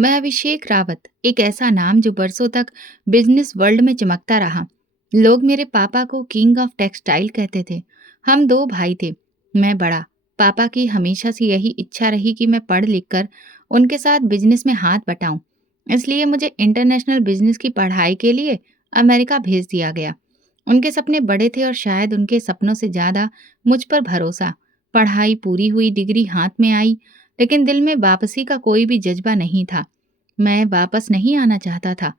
मैं अभिषेक रावत, एक ऐसा नाम जो बरसों तक बिजनेस वर्ल्ड में चमकता रहा। लोग मेरे पापा को किंग ऑफ टेक्सटाइल कहते थे। हम दो भाई थे, मैं बड़ा। पापा की हमेशा से यही इच्छा रही कि मैं पढ़ लिख कर उनके साथ बिजनेस में हाथ बटाऊं। इसलिए मुझे इंटरनेशनल बिजनेस की पढ़ाई के लिए अमेरिका भेज दिया गया। उनके सपने बड़े थे और शायद उनके सपनों से ज़्यादा मुझ पर भरोसा। पढ़ाई पूरी हुई, डिग्री हाथ में आई, लेकिन दिल में वापसी का कोई भी जज्बा नहीं था। मैं वापस नहीं आना चाहता था।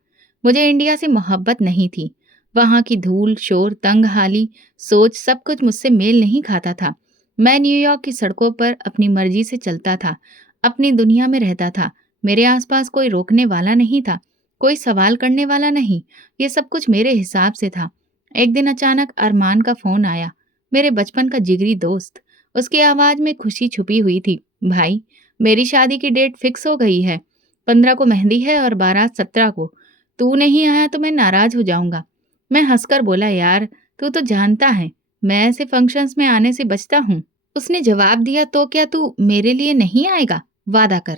मुझे इंडिया से मोहब्बत नहीं थी। वहाँ की धूल, शोर, तंगहाली, सोच सब कुछ मुझसे मेल नहीं खाता था। मैं न्यूयॉर्क की सड़कों पर अपनी मर्जी से चलता था, अपनी दुनिया में रहता था। मेरे आसपास कोई रोकने वाला नहीं था, कोई सवाल करने वाला नहीं। ये सब कुछ मेरे हिसाब से था। एक दिन अचानक अरमान का फ़ोन आया, मेरे बचपन का जिगरी दोस्त। उसकी आवाज़ में खुशी छुपी हुई थी। भाई, मेरी शादी की डेट फिक्स हो गई है। 15 को मेहंदी है और बारात 17 को। तू नहीं आया तो मैं नाराज हो जाऊंगा। मैं हंसकर बोला, यार तू तो जानता है मैं ऐसे फंक्शंस में आने से बचता हूँ। उसने जवाब दिया, तो क्या तू मेरे लिए नहीं आएगा? वादा कर।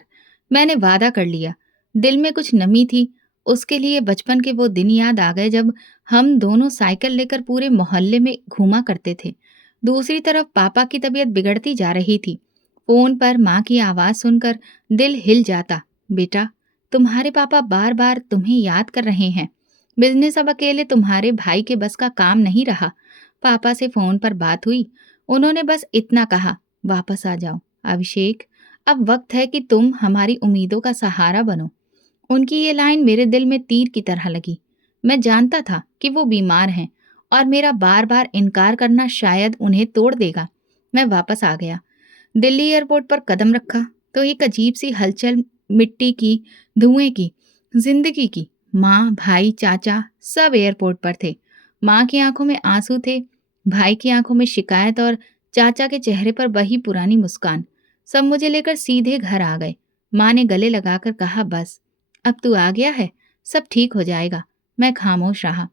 मैंने वादा कर लिया। दिल में कुछ नमी थी। उसके लिए बचपन के वो दिन याद आ गए जब हम दोनों साइकिल लेकर पूरे मोहल्ले में घूमा करते थे। दूसरी तरफ पापा की तबीयत बिगड़ती जा रही थी। फोन पर माँ की आवाज़ सुनकर दिल हिल जाता। बेटा, तुम्हारे पापा बार बार तुम्हें याद कर रहे हैं। बिजनेस अब अकेले तुम्हारे भाई के बस का काम नहीं रहा। पापा से फोन पर बात हुई। उन्होंने बस इतना कहा, वापस आ जाओ अभिषेक, अब वक्त है कि तुम हमारी उम्मीदों का सहारा बनो। उनकी ये लाइन मेरे दिल में तीर की तरह लगी। मैं जानता था कि वो बीमार हैं और मेरा बार बार इनकार करना शायद उन्हें तोड़ देगा। मैं वापस आ गया। दिल्ली एयरपोर्ट पर कदम रखा तो एक अजीब सी हलचल, मिट्टी की, धुएं की, जिंदगी की। माँ, भाई, चाचा सब एयरपोर्ट पर थे। माँ की आंखों में आंसू थे, भाई की आंखों में शिकायत और चाचा के चेहरे पर वही पुरानी मुस्कान। सब मुझे लेकर सीधे घर आ गए। माँ ने गले लगाकर कहा, बस अब तू आ गया है, सब ठीक हो जाएगा। मैं खामोश रहा।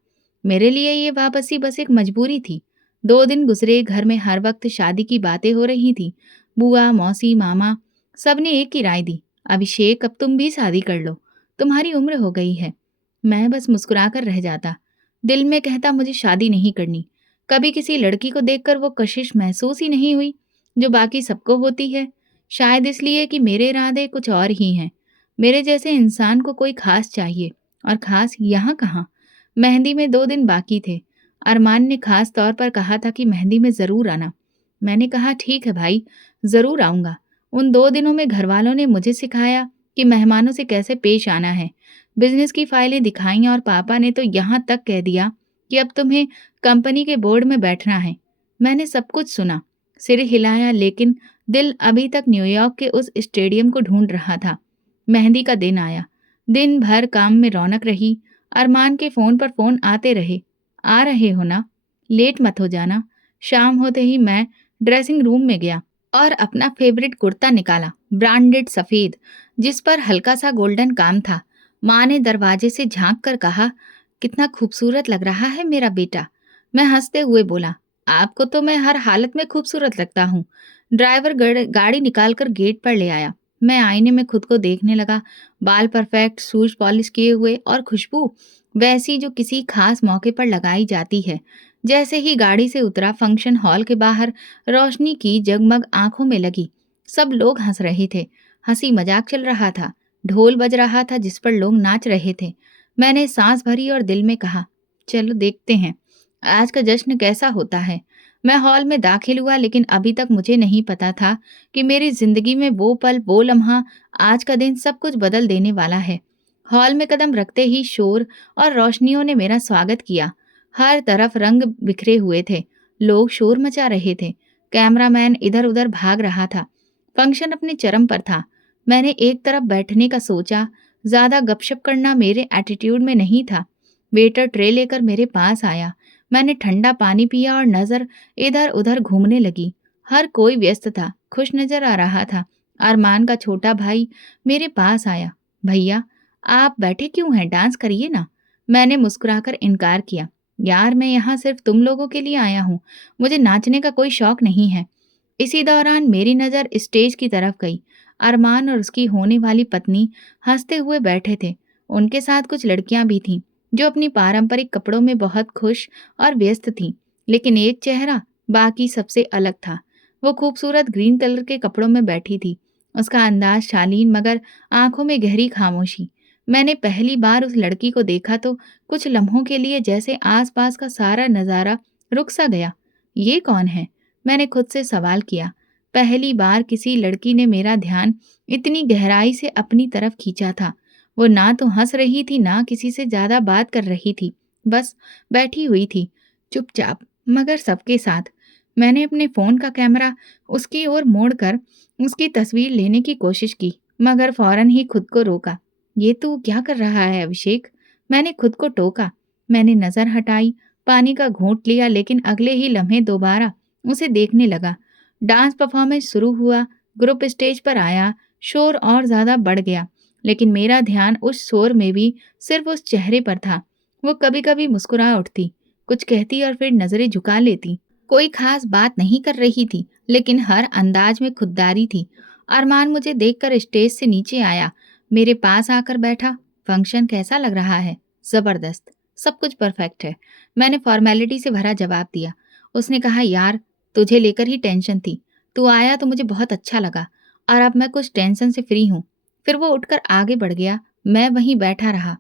मेरे लिए ये वापसी बस एक मजबूरी थी। 2 दिन गुजरे, घर में हर वक्त शादी की बातें हो रही थी। बुआ, मौसी, मामा सबने एक ही राय दी, अभिषेक अब तुम भी शादी कर लो, तुम्हारी उम्र हो गई है। मैं बस मुस्कुराकर रह जाता। दिल में कहता, मुझे शादी नहीं करनी। कभी किसी लड़की को देखकर वो कशिश महसूस ही नहीं हुई जो बाकी सबको होती है। शायद इसलिए कि मेरे इरादे कुछ और ही हैं। मेरे जैसे इंसान को कोई खास चाहिए, और खास यहाँ कहाँ। मेहंदी में 2 दिन बाकी थे। अरमान ने खास तौर पर कहा था कि मेहंदी में ज़रूर आना। मैंने कहा, ठीक है भाई, ज़रूर आऊँगा। उन 2 दिनों में घरवालों ने मुझे सिखाया कि मेहमानों से कैसे पेश आना है। बिजनेस की फाइलें दिखाई और पापा ने तो यहाँ तक कह दिया कि अब तुम्हें कंपनी के बोर्ड में बैठना है। मैंने सब कुछ सुना, सिर हिलाया, लेकिन दिल अभी तक न्यूयॉर्क के उस स्टेडियम को ढूंढ रहा था। मेहंदी का दिन आया। दिन भर काम में रौनक रही। अरमान के फ़ोन पर फ़ोन आते रहे। आ रहे हो ना? लेट मत हो जाना। शाम होते ही मैं ड्रेसिंग रूम में गया और अपना फेवरेट कुर्ता निकाला, ब्रांडेड सफ़ेद, जिस पर हल्का सा गोल्डन काम था। माँ ने दरवाजे से झांक कर कहा, कितना खूबसूरत लग रहा है मेरा बेटा। मैं हंसते हुए बोला, आपको तो मैं हर हालत में खूबसूरत लगता हूँ। ड्राइवर गाड़ी निकाल कर गेट पर ले आया। मैं आईने में खुद को देखने लगा। बाल परफेक्ट, शूज पॉलिश किए हुए और खुशबू वैसी जो किसी खास मौके पर लगाई जाती है। जैसे ही गाड़ी से उतरा, फंक्शन हॉल के बाहर रोशनी की जगमग आंखों में लगी। सब लोग हंस रहे थे, हंसी मजाक चल रहा था। ढोल बज रहा था जिस पर लोग नाच रहे थे। मैंने सांस भरी और दिल में कहा, चलो देखते हैं आज का जश्न कैसा होता है। मैं हॉल में दाखिल हुआ, लेकिन अभी तक मुझे नहीं पता था कि मेरी जिंदगी में वो पल, वो लम्हा, आज का दिन सब कुछ बदल देने वाला है। हॉल में कदम रखते ही शोर और रोशनियों ने मेरा स्वागत किया। हर तरफ रंग बिखरे हुए थे, लोग शोर मचा रहे थे, कैमरामैन इधर उधर भाग रहा था। फंक्शन अपने चरम पर था। मैंने एक तरफ बैठने का सोचा। ज्यादा गपशप करना मेरे एटीट्यूड में नहीं था। वेटर ट्रे लेकर मेरे पास आया। मैंने ठंडा पानी पिया और नजर इधर उधर घूमने लगी। हर कोई व्यस्त था, खुश नजर आ रहा था। अरमान का छोटा भाई मेरे पास आया, भैया आप बैठे क्यों हैं, डांस करिए ना। मैंने मुस्कुराकर इनकार किया, यार मैं यहाँ सिर्फ तुम लोगों के लिए आया हूँ, मुझे नाचने का कोई शौक नहीं है। इसी दौरान मेरी नज़र स्टेज की तरफ गई। अरमान और उसकी होने वाली पत्नी हंसते हुए बैठे थे। उनके साथ कुछ लड़कियां भी थीं, जो अपनी पारंपरिक कपड़ों में बहुत खुश और व्यस्त थीं। लेकिन एक चेहरा बाकी सबसे अलग था। वो खूबसूरत ग्रीन कलर के कपड़ों में बैठी थी। उसका अंदाज शालीन मगर आंखों में गहरी खामोशी। मैंने पहली बार उस लड़की को देखा तो कुछ लम्हों के लिए जैसे आसपास का सारा नज़ारा रुक सा गया। ये कौन है? मैंने खुद से सवाल किया। पहली बार किसी लड़की ने मेरा ध्यान इतनी गहराई से अपनी तरफ खींचा था। वो ना तो हंस रही थी ना किसी से ज्यादा बात कर रही थी। बस बैठी हुई थी, चुपचाप मगर सबके साथ। मैंने अपने फोन का कैमरा उसकी ओर मोड़कर उसकी तस्वीर लेने की कोशिश की, मगर फौरन ही खुद को रोका। ये तू क्या कर रहा है अभिषेक? मैंने खुद को टोका। मैंने नजर हटाई, पानी का घूंट लिया, लेकिन अगले ही लम्हे दोबारा उसे देखने लगा। डांस परफॉर्मेंस शुरू हुआ, ग्रुप स्टेज पर आया, शोर और ज्यादा बढ़ गया। लेकिन मेरा ध्यान उस शोर में भी सिर्फ उस चेहरे पर था। वो कभी कभी मुस्कुरा उठती, कुछ कहती और फिर नजरें झुका लेती। कोई खास बात नहीं कर रही थी, लेकिन हर अंदाज में खुददारी थी। अरमान मुझे देखकर स्टेज से नीचे आया, मेरे पास आकर बैठा। फंक्शन कैसा लग रहा है? जबरदस्त, सब कुछ परफेक्ट है, मैंने फॉर्मेलिटी से भरा जवाब दिया। उसने कहा, यार तुझे लेकर ही टेंशन थी, तू आया तो मुझे बहुत अच्छा लगा और अब मैं कुछ टेंशन से फ्री हूँ। फिर वो उठकर आगे बढ़ गया। मैं वहीं बैठा रहा।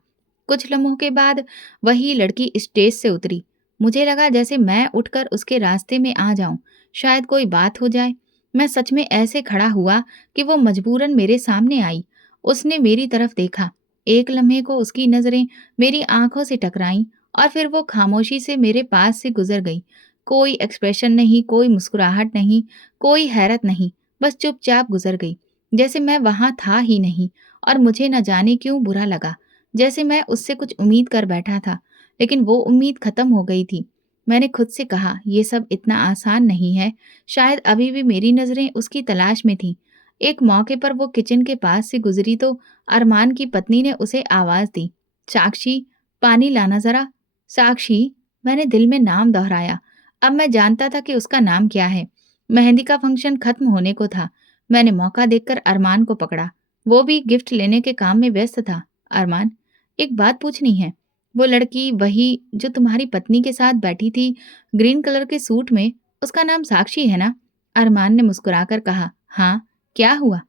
कुछ लम्हों के बाद वही लड़की स्टेज से उतरी। मुझे लगा जैसे मैं उठकर उसके रास्ते में आ जाऊं, शायद कोई बात हो जाए। मैं सच में ऐसे खड़ा हुआ कि वो मजबूरन मेरे सामने आई। उसने मेरी तरफ देखा। एक लम्हे को उसकी नजरें मेरी आंखों से टकराईं और फिर वो खामोशी से मेरे पास से गुजर गई। कोई एक्सप्रेशन नहीं, कोई मुस्कुराहट नहीं, कोई हैरत नहीं, बस चुपचाप गुजर गई, जैसे मैं वहां था ही नहीं। और मुझे न जाने क्यों बुरा लगा, जैसे मैं उससे कुछ उम्मीद कर बैठा था, लेकिन वो उम्मीद खत्म हो गई थी। मैंने खुद से कहा, ये सब इतना आसान नहीं है। शायद अभी भी मेरी नजरें उसकी तलाश में थीं। एक मौके पर वो किचन के पास से गुजरी तो अरमान की पत्नी ने उसे आवाज दी, साक्षी, पानी लाना जरा। साक्षी, मैंने दिल में नाम दोहराया। अब मैं जानता था कि उसका नाम क्या है। मेहंदी का फंक्शन खत्म होने को था। मैंने मौका देखकर अरमान को पकड़ा। वो भी गिफ्ट लेने के काम में व्यस्त था। अरमान, एक बात पूछनी है। वो लड़की वही जो तुम्हारी पत्नी के साथ बैठी थी, ग्रीन कलर के सूट में, उसका नाम साक्षी है ना? अरमान ने मुस्कुराकर कहा, हाँ, क्या हुआ?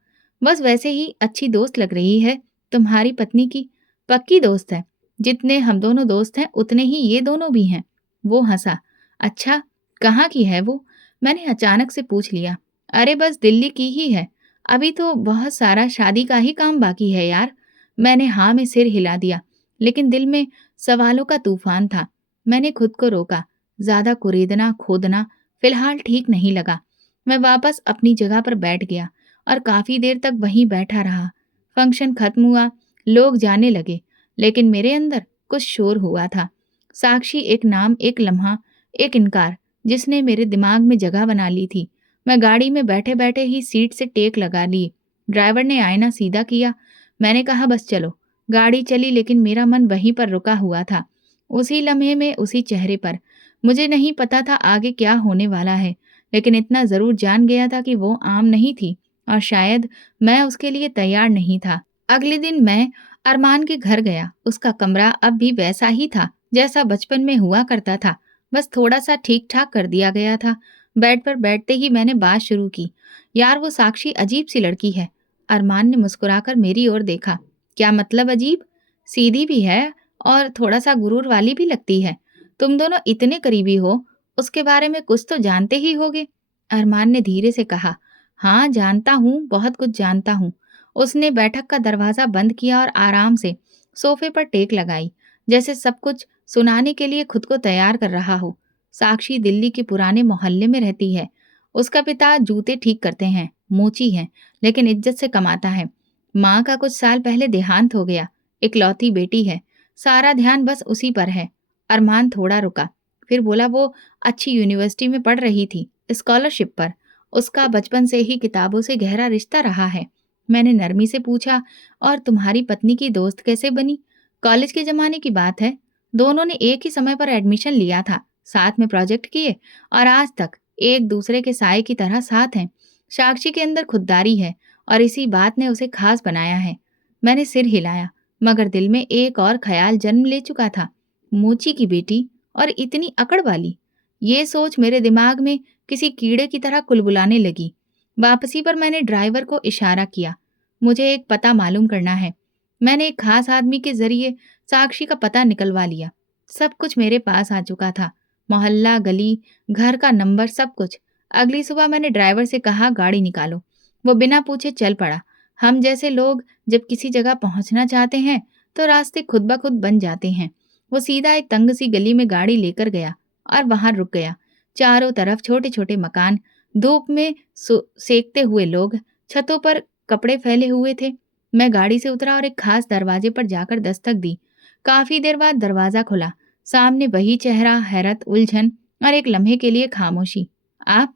बस वैसे ही अच्छी दोस्त लग रही है। तुम्हारी पत्नी की पक्की दोस्त है। जितने हम दोनों दोस्त हैं उतने ही ये दोनों भी हैं। वो हंसा। अच्छा, कहाँ की है वो? मैंने अचानक से पूछ लिया। अरे बस दिल्ली की ही है। अभी तो बहुत सारा शादी का ही काम बाकी है यार। मैंने हाँ में सिर हिला दिया, लेकिन दिल में सवालों का तूफान था। मैंने खुद को रोका। ज्यादा कुरेदना खोदना फिलहाल ठीक नहीं लगा। मैं वापस अपनी जगह पर बैठ गया और काफी देर तक वहीं बैठा रहा। फंक्शन खत्म हुआ, लोग जाने लगे, लेकिन मेरे अंदर कुछ शोर हुआ था। साक्षी एक नाम, एक लम्हा, एक इनकार, जिसने मेरे दिमाग में जगह बना ली थी। मैं गाड़ी में बैठे बैठे ही सीट से टेक लगा ली। ड्राइवर ने आईना सीधा किया। मैंने कहा, बस चलो। गाड़ी चली, लेकिन मेरा मन वहीं पर रुका हुआ था, उसी लम्हे में, उसी चेहरे पर। मुझे नहीं पता था आगे क्या होने वाला है, लेकिन इतना जरूर जान गया था कि वो आम नहीं थी और शायद मैं उसके लिए तैयार नहीं था। अगले दिन मैं अरमान के घर गया। उसका कमरा अब भी वैसा ही था जैसा बचपन में हुआ करता था, बस थोड़ा सा ठीक ठाक कर दिया गया था। बेड पर बैठते ही मैंने बात शुरू की। यार वो साक्षी अजीब सी लड़की है। अरमान ने मुस्कुराकर मेरी ओर देखा। क्या मतलब अजीब? सीधी भी है और थोड़ा सा गुरूर वाली भी लगती है। तुम दोनों इतने करीबी हो, उसके बारे में कुछ तो जानते ही होगे। अरमान ने धीरे से कहा, हाँ जानता हूँ, बहुत कुछ जानता हूँ। उसने बैठक का दरवाजा बंद किया और आराम से सोफे पर टेक लगाई, जैसे सब कुछ सुनाने के लिए खुद को तैयार कर रहा हो। साक्षी दिल्ली के पुराने मोहल्ले में रहती है। उसका पिता जूते ठीक करते हैं, मोची है, लेकिन इज्जत से कमाता है। माँ का कुछ साल पहले देहांत हो गया। इकलौती बेटी है, सारा ध्यान बस उसी पर है। अरमान थोड़ा रुका, फिर बोला, वो अच्छी यूनिवर्सिटी में पढ़ रही थी, स्कॉलरशिप पर। उसका बचपन से ही किताबों से गहरा रिश्ता रहा है। मैंने नरमी से पूछा, और तुम्हारी पत्नी की दोस्त कैसे बनी? कॉलेज के जमाने की बात है। दोनों ने एक ही समय पर एडमिशन लिया था, साथ में प्रोजेक्ट किए और आज तक एक दूसरे के साए की तरह साथ हैं। साक्षी के अंदर खुददारी है और इसी बात ने उसे खास बनाया है। मैंने सिर हिलाया, मगर दिल में एक और ख्याल जन्म ले चुका था। मोची की बेटी और इतनी अकड़ वाली। ये सोच मेरे दिमाग में किसी कीड़े की तरह कुलबुलाने लगी। वापसी पर मैंने ड्राइवर को इशारा किया, मुझे एक पता मालूम करना है। मैंने एक खास आदमी के जरिए साक्षी का पता निकलवा लिया। सब कुछ मेरे पास आ चुका था, मोहल्ला, गली, घर का नंबर, सब कुछ। अगली सुबह मैंने ड्राइवर से कहा, गाड़ी निकालो। वो बिना पूछे चल पड़ा। हम जैसे लोग जब किसी जगह पहुंचना चाहते हैं तो रास्ते खुद ब खुद बन जाते हैं। वो सीधा एक तंग सी गली में गाड़ी लेकर गया और वहां रुक गया। चारों तरफ छोटे छोटे मकान, धूप में सेकते हुए लोग, छतों पर कपड़े फैले हुए थे। मैं गाड़ी से उतरा और एक खास दरवाजे पर जाकर दस्तक दी। काफी देर बाद दरवाजा खुला। सामने वही चेहरा, हैरत, उलझन और एक लम्हे के लिए खामोशी। आप?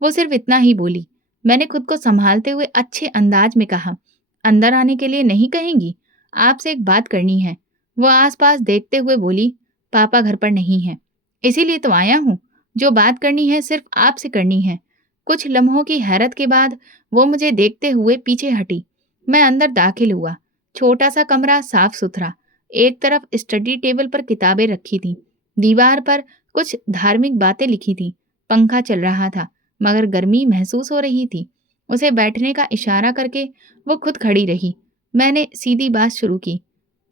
वो सिर्फ इतना ही बोली। मैंने खुद को संभालते हुए अच्छे अंदाज में कहा, अंदर आने के लिए नहीं कहेंगी? आपसे एक बात करनी है। वो आसपास देखते हुए बोली, पापा घर पर नहीं है, इसीलिए तो आया हूँ। जो बात करनी है सिर्फ आपसे करनी है। कुछ लम्हों की हैरत के बाद वो मुझे देखते हुए पीछे हटी। मैं अंदर दाखिल हुआ। छोटा सा कमरा, साफ सुथरा। एक तरफ स्टडी टेबल पर किताबें रखी थीं। दीवार पर कुछ धार्मिक बातें लिखी थीं। पंखा चल रहा था, मगर गर्मी महसूस हो रही थी। उसे बैठने का इशारा करके वो खुद खड़ी रही। मैंने सीधी बात शुरू की।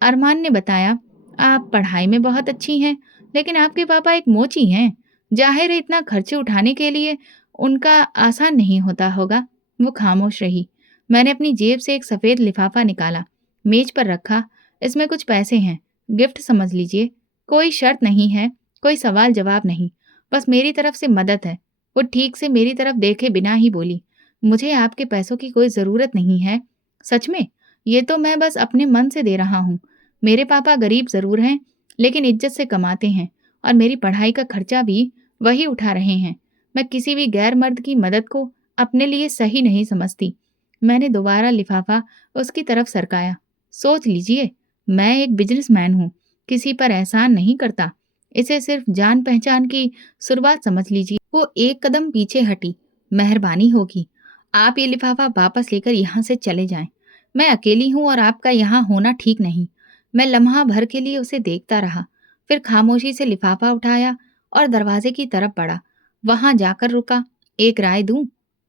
अरमान ने बताया, आप पढ़ाई में बहुत अच्छी हैं, लेकिन आपके पापा एक मोची हैं। जाहिर है इतना खर्चे उठाने के लिए उनका आसान नहीं होता होगा। वो खामोश रही। मैंने अपनी जेब से एक सफ़ेद लिफाफा निकाला, मेज पर रखा। इसमें कुछ पैसे हैं, गिफ्ट समझ लीजिए। कोई शर्त नहीं है, कोई सवाल जवाब नहीं, बस मेरी तरफ से मदद है। वो ठीक से मेरी तरफ देखे बिना ही बोली, मुझे आपके पैसों की कोई ज़रूरत नहीं है। सच में, ये तो मैं बस अपने मन से दे रहा हूँ। मेरे पापा गरीब ज़रूर हैं, लेकिन इज्जत से कमाते हैं और मेरी पढ़ाई का खर्चा भी वही उठा रहे हैं। मैं किसी भी गैर मर्द की मदद को अपने लिए सही नहीं समझती। मैंने दोबारा लिफाफा उसकी तरफ सरकाया। सोच लीजिए, मैं एक बिजनेसमैन हूँ, किसी पर एहसान नहीं करता। इसे सिर्फ जान पहचान की शुरुआत समझ लीजिए। वो एक कदम पीछे हटी। मेहरबानी होगी, आप ये लिफाफा वापस लेकर यहाँ से चले जाएं। मैं अकेली हूँ और आपका यहाँ होना ठीक नहीं। मैं लम्हा भर के लिए उसे देखता रहा, फिर खामोशी से लिफाफा उठाया और दरवाजे की तरफ बढ़ा। वहां जाकर रुका। एक राय दूं?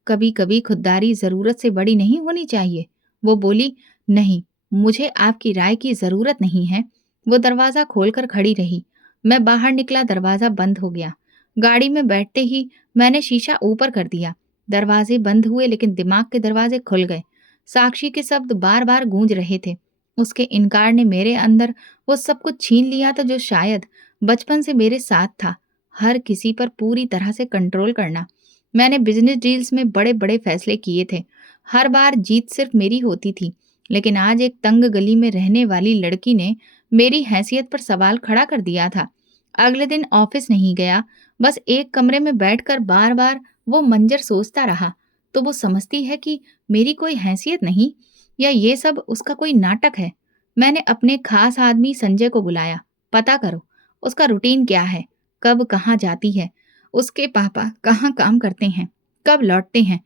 कभी कभी खुददारी जरूरत से बड़ी नहीं होनी चाहिए। वो बोली, नहीं, मुझे आपकी राय की जरूरत नहीं है। वो दरवाजा खोलकर खड़ी रही। मैं बाहर निकला, दरवाजा बंद हो गया। गाड़ी में बैठते ही मैंने शीशा ऊपर कर दिया। दरवाजे बंद हुए, लेकिन दिमाग के दरवाजे खुल गए। साक्षी के शब्द बार बार गूंज रहे थे। उसके इनकार ने मेरे अंदर वो सब कुछ छीन लिया था जो शायद बचपन से मेरे साथ था, हर किसी पर पूरी तरह से कंट्रोल करना। मैंने बिजनेस डील्स में बड़े बड़े फैसले किए थे। हर बार जीत सिर्फ मेरी होती थी, लेकिन आज एक तंग गली में रहने वाली लड़की ने मेरी हैसियत पर सवाल खड़ा कर दिया था। अगले दिन ऑफिस नहीं गया, बस एक कमरे में बैठकर बार बार वो मंजर सोचता रहा। तो वो समझती है कि मेरी कोई हैसियत नहीं, या ये सब उसका कोई नाटक है। मैंने अपने खास आदमी संजय को बुलाया। पता करो उसका रूटीन क्या है, कब कहाँ जाती है, उसके पापा कहाँ काम करते हैं, कब लौटते हैं।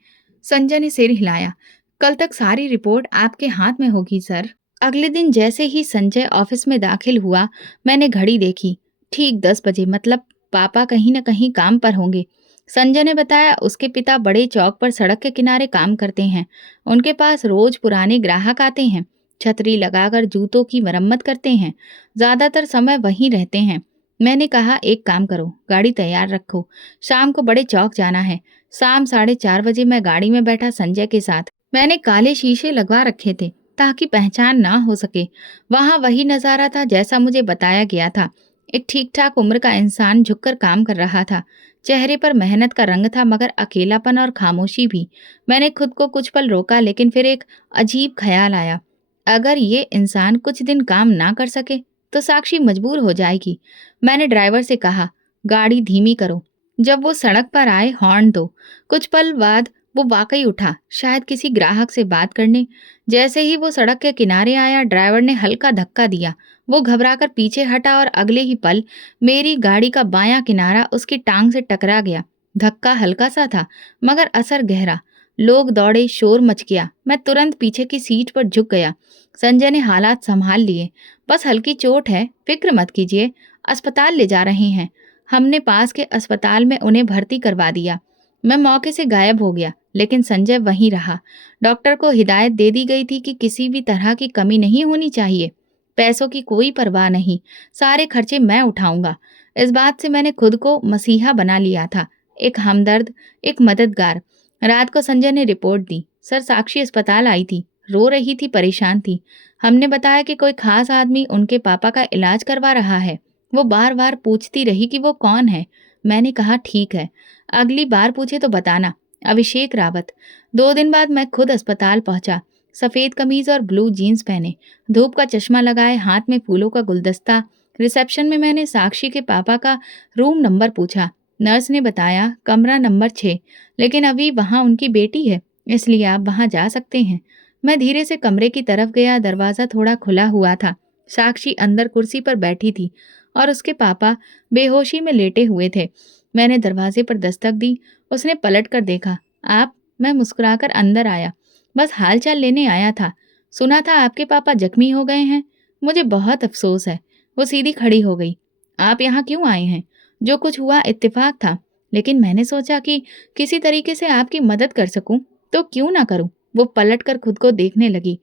संजय ने सिर हिलाया। कल तक सारी रिपोर्ट आपके हाथ में होगी सर। अगले दिन जैसे ही संजय ऑफिस में दाखिल हुआ, मैंने घड़ी देखी। ठीक 10 बजे, मतलब पापा कहीं न कहीं काम पर होंगे। संजय ने बताया, उसके पिता बड़े चौक पर सड़क के किनारे काम करते हैं। उनके पास रोज पुराने ग्राहक आते हैं, छतरी लगाकर जूतों की मरम्मत करते हैं। ज्यादातर समय वहीं रहते हैं। मैंने कहा, एक काम करो, गाड़ी तैयार रखो, शाम को बड़े चौक जाना है। शाम 4:30 बजे मैं गाड़ी में बैठा संजय के साथ। मैंने काले शीशे लगवा रखे थे ताकि पहचान ना हो सके। वहां वही नजारा था जैसा मुझे बताया गया था। एक ठीक ठाक उम्र का इंसान झुककर काम कर रहा था। चेहरे पर मेहनत का रंग था, मगर अकेलापन और खामोशी भी। मैंने खुद को कुछ पल रोका, लेकिन फिर एक अजीब ख्याल आया। अगर ये इंसान कुछ दिन काम ना कर सके तो साक्षी मजबूर हो जाएगी। मैंने ड्राइवर से कहा, गाड़ी धीमी करो, जब वो सड़क पर आए हॉर्न दो। कुछ पल बाद वो वाकई उठा, शायद किसी ग्राहक से बात करने। जैसे ही वो सड़क के किनारे आया, ड्राइवर ने हल्का धक्का दिया। वो घबराकर पीछे हटा और अगले ही पल मेरी गाड़ी का बायां किनारा उसकी टांग से टकरा गया। धक्का हल्का सा था, मगर असर गहरा। लोग दौड़े, शोर मच गया। मैं तुरंत पीछे की सीट पर झुक गया। संजय ने हालात संभाल लिए। बस हल्की चोट है, फिक्र मत कीजिए, अस्पताल ले जा रहे हैं। हमने पास के अस्पताल में उन्हें भर्ती करवा दिया। मैं मौके से गायब हो गया, लेकिन संजय वहीं रहा। डॉक्टर को हिदायत दे दी गई थी कि किसी भी तरह की कमी नहीं होनी चाहिए। पैसों की कोई परवाह नहीं, सारे खर्चे मैं उठाऊंगा। इस बात से मैंने खुद को मसीहा बना लिया था, एक हमदर्द, एक मददगार। रात को संजय ने रिपोर्ट दी। सर, साक्षी अस्पताल आई थी, रो रही थी, परेशान थी। हमने बताया कि कोई खास आदमी उनके पापा का इलाज करवा रहा है। वो बार बार पूछती रही कि वो कौन है। मैंने कहा ठीक है, अगली बार पूछे तो बताना। अभिषेक रावत। 2 दिन बाद मैं खुद अस्पताल पहुंचा। सफेद कमीज और ब्लू जीन्स पहने, धूप का चश्मा लगाए, हाथ में फूलों का गुलदस्ता। रिसेप्शन में मैंने साक्षी के पापा का रूम नंबर पूछा। नर्स ने बताया कमरा नंबर 6, लेकिन अभी वहाँ उनकी बेटी है, इसलिए आप वहाँ जा सकते हैं। मैं धीरे से कमरे की तरफ गया। दरवाज़ा थोड़ा खुला हुआ था। साक्षी अंदर कुर्सी पर बैठी थी और उसके पापा बेहोशी में लेटे हुए थे। मैंने दरवाजे पर दस्तक दी। उसने पलट कर देखा। आप? मैं मुस्कुराकर अंदर आया। बस हालचाल लेने आया था। सुना था आपके पापा जख्मी हो गए हैं। मुझे बहुत अफसोस है। वो सीधी खड़ी हो गई। आप यहाँ क्यों आए हैं? जो कुछ हुआ इत्तेफाक था, लेकिन मैंने सोचा कि किसी तरीके से आपकी मदद कर सकूं, तो क्यों ना करूं। वो पलट कर खुद को देखने लगी।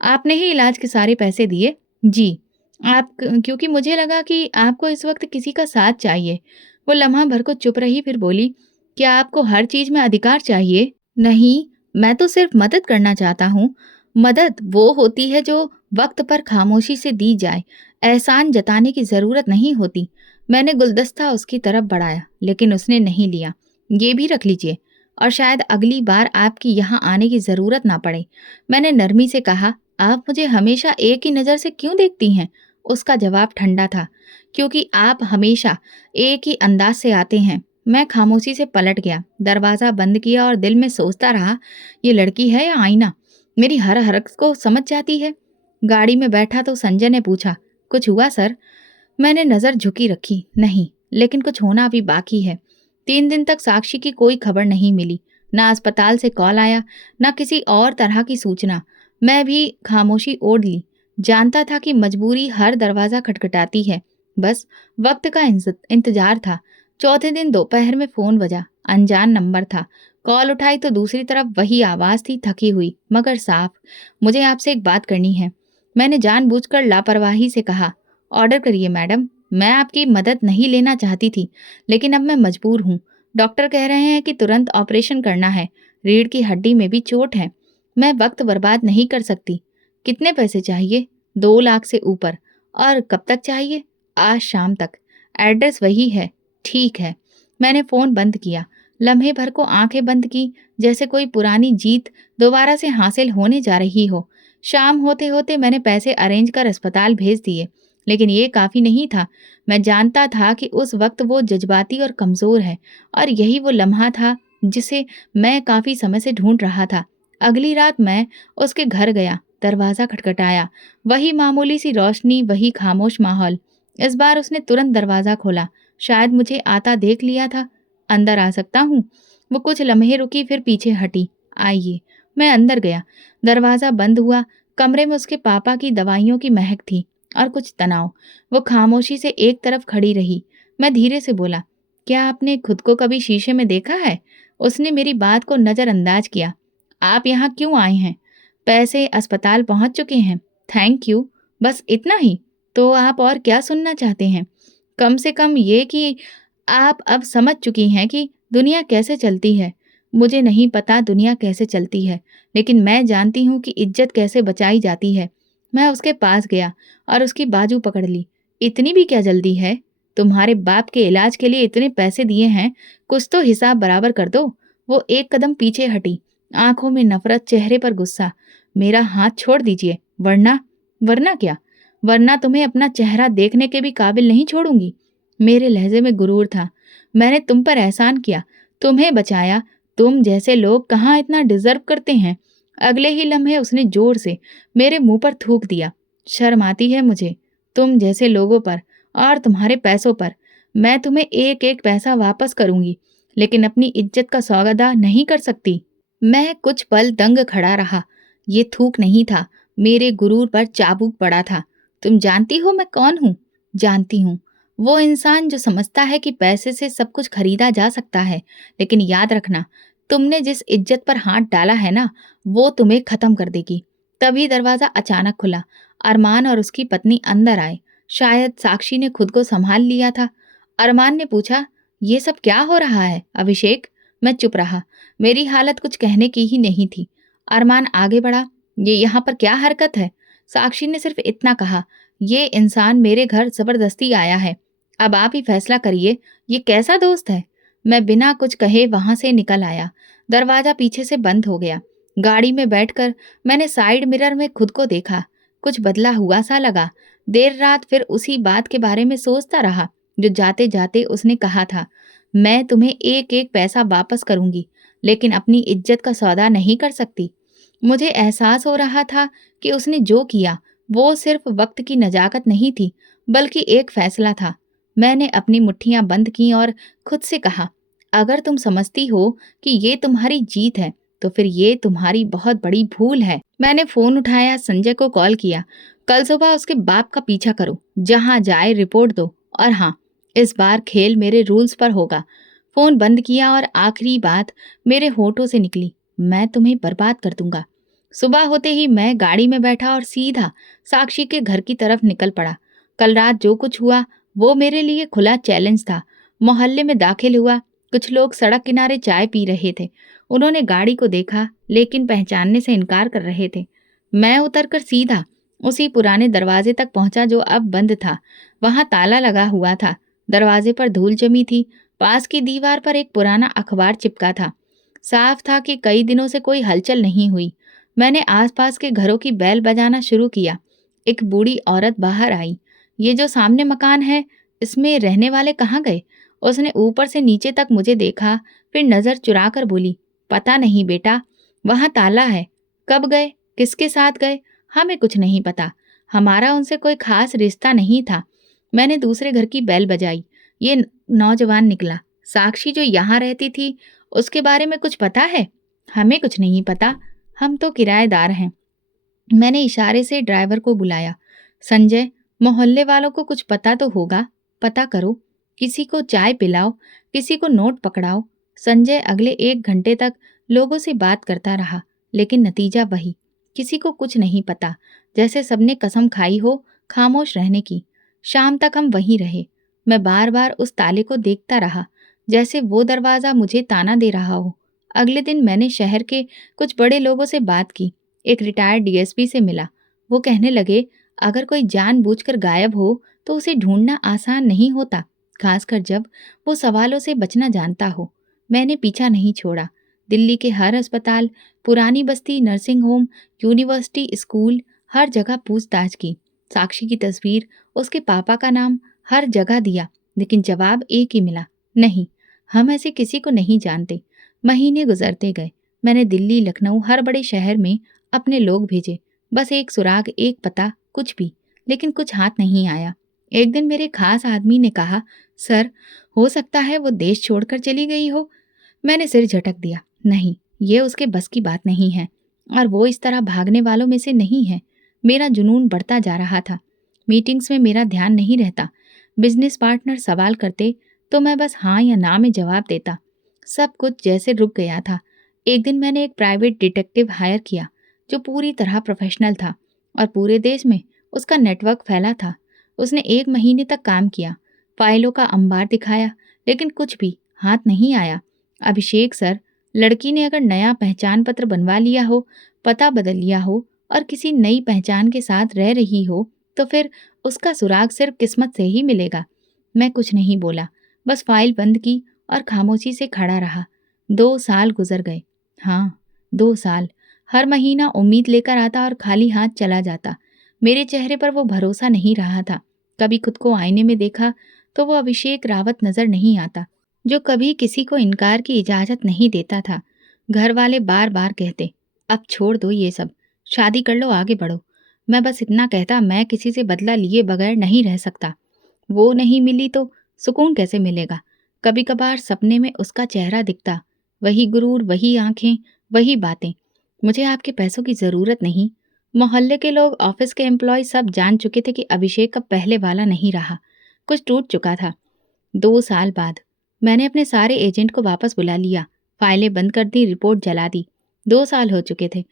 आपने ही इलाज के सारे पैसे दिए? जी। आप क्योंकि मुझे लगा कि आपको इस वक्त किसी का साथ चाहिए। वो लम्हा भर को चुप रही, फिर बोली, क्या आपको हर चीज में अधिकार चाहिए? नहीं, मैं तो सिर्फ मदद करना चाहता हूँ। मदद वो होती है जो वक्त पर खामोशी से दी जाए। एहसान जताने की जरूरत नहीं होती। मैंने गुलदस्ता उसकी तरफ बढ़ाया, लेकिन उसने नहीं लिया। ये भी रख लीजिए, और शायद अगली बार आपकी यहाँ आने की जरूरत ना पड़े। मैंने नरमी से कहा, आप मुझे हमेशा एक ही नज़र से क्यों देखती हैं? उसका जवाब ठंडा था, क्योंकि आप हमेशा एक ही अंदाज से आते हैं। मैं खामोशी से पलट गया, दरवाज़ा बंद किया और दिल में सोचता रहा, ये लड़की है या आईना? मेरी हर हरकत को समझ जाती है। गाड़ी में बैठा तो संजय ने पूछा, कुछ हुआ सर? मैंने नज़र झुकी रखी, नहीं, लेकिन कुछ होना अभी बाकी है। 3 दिन तक साक्षी की कोई खबर नहीं मिली। ना अस्पताल से कॉल आया, ना किसी और तरह की सूचना। मैं भी खामोशी ओढ़ ली। जानता था कि मजबूरी हर दरवाज़ा खटखटाती है। बस वक्त का इंतजार था। चौथे दिन दोपहर में फ़ोन बजा। अनजान नंबर था। कॉल उठाई तो दूसरी तरफ वही आवाज़ थी, थकी हुई मगर साफ। मुझे आपसे एक बात करनी है। मैंने जानबूझकर लापरवाही से कहा। ऑर्डर करिए मैडम। मैं आपकी मदद नहीं लेना चाहती थी, लेकिन अब मैं मजबूर हूँ। डॉक्टर कह रहे हैं कि तुरंत ऑपरेशन करना है। रीढ़ की हड्डी में भी चोट है। मैं वक्त बर्बाद नहीं कर सकती। कितने पैसे चाहिए? 2 लाख से ऊपर। और कब तक चाहिए? आज शाम तक। एड्रेस वही है। ठीक है। मैंने फ़ोन बंद किया। लम्हे भर को आंखें बंद की, जैसे कोई पुरानी जीत दोबारा से हासिल होने जा रही हो। शाम होते होते मैंने पैसे अरेंज कर अस्पताल भेज दिए, लेकिन ये काफ़ी नहीं था। मैं जानता था कि उस वक्त वो जज्बाती और कमज़ोर है, और यही वो लम्हा था जिसे मैं काफ़ी समय से ढूंढ रहा था। अगली रात मैं उसके घर गया। दरवाज़ा खटखटाया। वही मामूली सी रोशनी, वही खामोश माहौल। इस बार उसने तुरंत दरवाज़ा खोला। शायद मुझे आता देख लिया था। अंदर आ सकता हूँ? वो कुछ लम्हे रुकी, फिर पीछे हटी। आइए। मैं अंदर गया। दरवाज़ा बंद हुआ। कमरे में उसके पापा की दवाइयों की महक थी और कुछ तनाव। वो खामोशी से एक तरफ खड़ी रही। मैं धीरे से बोला, क्या आपने खुद को कभी शीशे में देखा है? उसने मेरी बात को नज़रअंदाज किया। आप यहाँ क्यों आए हैं? पैसे अस्पताल पहुँच चुके हैं। Thank you. बस इतना ही? तो आप और क्या सुनना चाहते हैं? कम से कम ये कि आप अब समझ चुकी हैं कि दुनिया कैसे चलती है। मुझे नहीं पता दुनिया कैसे चलती है, लेकिन मैं जानती हूँ कि इज्जत कैसे बचाई जाती है। मैं उसके पास गया और उसकी बाजू पकड़ ली। इतनी भी क्या जल्दी है? तुम्हारे बाप के इलाज के लिए इतने पैसे दिए हैं, कुछ तो हिसाब बराबर कर दो। वो एक कदम पीछे हटी, आंखों में नफरत, चेहरे पर गुस्सा। मेरा हाथ छोड़ दीजिए, वरना। वरना क्या? वरना तुम्हें अपना चेहरा देखने के भी काबिल नहीं छोड़ूंगी। मेरे लहजे में गुरूर था। मैंने तुम पर एहसान किया, तुम्हें बचाया। तुम जैसे लोग कहाँ इतना डिजर्व करते हैं। अगले ही लम्हे उसने जोर से मेरे मुंह पर थूक दिया। शर्म आती है मुझे, तुम जैसे लोगों पर और तुम्हारे पैसों पर। मैं तुम्हें एक एक पैसा वापस करूंगी, लेकिन अपनी इज्जत का सौदा नहीं कर सकती। मैं कुछ पल दंग खड़ा रहा। ये थूक नहीं था, मेरे गुरूर पर चाबुक पड़ा था। तुम जानती हो मैं कौन हूँ? जानती हूँ। वो इंसान जो समझता है कि पैसे से सब कुछ खरीदा जा सकता है। लेकिन याद रखना, तुमने जिस इज्जत पर हाथ डाला है ना, वो तुम्हें खत्म कर देगी। तभी दरवाजा अचानक खुला। अरमान और उसकी पत्नी अंदर आए। शायद साक्षी ने खुद को संभाल लिया था। अरमान ने पूछा, ये सब क्या हो रहा है अभिषेक? मैं चुप रहा। मेरी हालत कुछ कहने की ही नहीं थी। अरमान आगे बढ़ा, ये यहाँ पर क्या हरकत है? साक्षी ने सिर्फ इतना कहा, ये इंसान मेरे घर जबरदस्ती आया है। अब आप ही फैसला करिए, ये कैसा दोस्त है? मैं बिना कुछ कहे वहां से निकल आया। दरवाजा पीछे से बंद हो गया। गाड़ी में बैठकर मैंने साइड मिरर में खुद को देखा। कुछ बदला हुआ सा लगा। देर रात फिर उसी बात के बारे में सोचता रहा जो जाते जाते उसने कहा था। मैं तुम्हें एक एक पैसा वापस करूंगी, लेकिन अपनी इज्जत का सौदा नहीं कर सकती। मुझे एहसास हो रहा था कि उसने जो किया वो सिर्फ वक्त की नजाकत नहीं थी, बल्कि एक फैसला था। मैंने अपनी मुट्ठियां बंद की और खुद से कहा, अगर तुम समझती हो कि ये तुम्हारी जीत है, तो फिर ये तुम्हारी बहुत बड़ी भूल है। मैंने फोन उठाया, संजय को कॉल किया। कल सुबह उसके बाप का पीछा करो, जहां जाए रिपोर्ट दो। और हाँ, इस बार खेल मेरे रूल्स पर होगा। फोन बंद किया और आखिरी बात मेरे होठों से निकली, मैं तुम्हें बर्बाद कर दूंगा। सुबह होते ही मैं गाड़ी में बैठा और सीधा साक्षी के घर की तरफ निकल पड़ा। कल रात जो कुछ हुआ वो मेरे लिए खुला चैलेंज था। मोहल्ले में दाखिल हुआ। कुछ लोग सड़क किनारे चाय पी रहे थे। उन्होंने गाड़ी को देखा, लेकिन पहचानने से इनकार कर रहे थे। मैं उतरकर सीधा उसी पुराने दरवाजे तक पहुंचा जो अब बंद था। वहां ताला लगा हुआ था। दरवाजे पर धूल जमी थी। पास की दीवार पर एक पुराना अखबार चिपका था। साफ था कि कई दिनों से कोई हलचल नहीं हुई। मैंने आसपास के घरों की बेल बजाना शुरू किया। एक बूढ़ी औरत बाहर आई। ये जो सामने मकान है, इसमें रहने वाले कहाँ गए? उसने ऊपर से नीचे तक मुझे देखा, फिर नजर चुरा कर बोली, पता नहीं बेटा, वहां ताला है। कब गए? किसके साथ गए? हमें कुछ नहीं पता। हमारा उनसे कोई खास रिश्ता नहीं था। मैंने दूसरे घर की बेल बजाई। ये नौजवान निकला। साक्षी जो यहाँ रहती थी, उसके बारे में कुछ पता है? हमें कुछ नहीं पता, हम तो किराएदार हैं। मैंने इशारे से ड्राइवर को बुलाया। संजय, मोहल्ले वालों को कुछ पता तो होगा, पता करो। किसी को चाय पिलाओ, किसी को नोट पकड़ाओ। संजय अगले 1 घंटे तक लोगों से बात करता रहा, लेकिन नतीजा वही, किसी को कुछ नहीं पता। जैसे सबने कसम खाई हो खामोश रहने की। शाम तक हम वहीं रहे। मैं बार बार उस ताले को देखता रहा, जैसे वो दरवाजा मुझे ताना दे रहा हो। अगले दिन मैंने शहर के कुछ बड़े लोगों से बात की। एक रिटायर्ड डीएसपी से मिला। वो कहने लगे, अगर कोई जानबूझकर गायब हो तो उसे ढूंढना आसान नहीं होता, खासकर जब वो सवालों से बचना जानता हो। मैंने पीछा नहीं छोड़ा। दिल्ली के हर अस्पताल, पुरानी बस्ती, नर्सिंग होम, यूनिवर्सिटी, स्कूल, हर जगह पूछताछ की। साक्षी की तस्वीर, उसके पापा का नाम, हर जगह दिया, लेकिन जवाब एक ही मिला, नहीं, हम ऐसे किसी को नहीं जानते। महीने गुजरते गए। मैंने दिल्ली, लखनऊ, हर बड़े शहर में अपने लोग भेजे। बस एक सुराग, एक पता, कुछ भी, लेकिन कुछ हाथ नहीं आया। एक दिन मेरे खास आदमी ने कहा, सर, हो सकता है वो देश छोड़कर चली गई हो। मैंने सिर झटक दिया, नहीं, ये उसके बस की बात नहीं है, और वो इस तरह भागने वालों में से नहीं है। मेरा जुनून बढ़ता जा रहा था। मीटिंग्स में मेरा ध्यान नहीं रहता। बिजनेस पार्टनर सवाल करते तो मैं बस हाँ या ना में जवाब देता। सब कुछ जैसे रुक गया था। एक दिन मैंने एक प्राइवेट डिटेक्टिव हायर किया, जो पूरी तरह प्रोफेशनल था और पूरे देश में उसका नेटवर्क फैला था। उसने 1 महीने तक काम किया, फाइलों का अंबार दिखाया, लेकिन कुछ भी हाथ नहीं आया। अभिषेक सर, लड़की ने अगर नया पहचान पत्र बनवा लिया हो, पता बदल लिया हो और किसी नई पहचान के साथ रह रही हो, तो फिर उसका सुराग सिर्फ किस्मत से ही मिलेगा। मैं कुछ नहीं बोला, बस फाइल बंद की और खामोशी से खड़ा रहा। 2 साल गुजर गए। हाँ, 2 साल। हर महीना उम्मीद लेकर आता और खाली हाथ चला जाता। मेरे चेहरे पर वो भरोसा नहीं रहा था। कभी खुद को आईने में देखा तो वो अभिषेक रावत नजर नहीं आता, जो कभी किसी को इनकार की इजाजत नहीं देता था। घर वाले बार बार कहते, अब छोड़ दो ये सब, शादी कर लो, आगे बढ़ो। मैं बस इतना कहता, मैं किसी से बदला लिए बगैर नहीं रह सकता। वो नहीं मिली तो सुकून कैसे मिलेगा? कभी कभार सपने में उसका चेहरा दिखता, वही गुरूर, वही आंखें, वही बातें, मुझे आपके पैसों की ज़रूरत नहीं। मोहल्ले के लोग, ऑफिस के एम्प्लॉय सब जान चुके थे कि अभिषेक अब पहले वाला नहीं रहा। कुछ टूट चुका था। 2 साल बाद मैंने अपने सारे एजेंट को वापस बुला लिया, फाइलें बंद कर दी, रिपोर्ट जला दी। 2 साल हो चुके थे,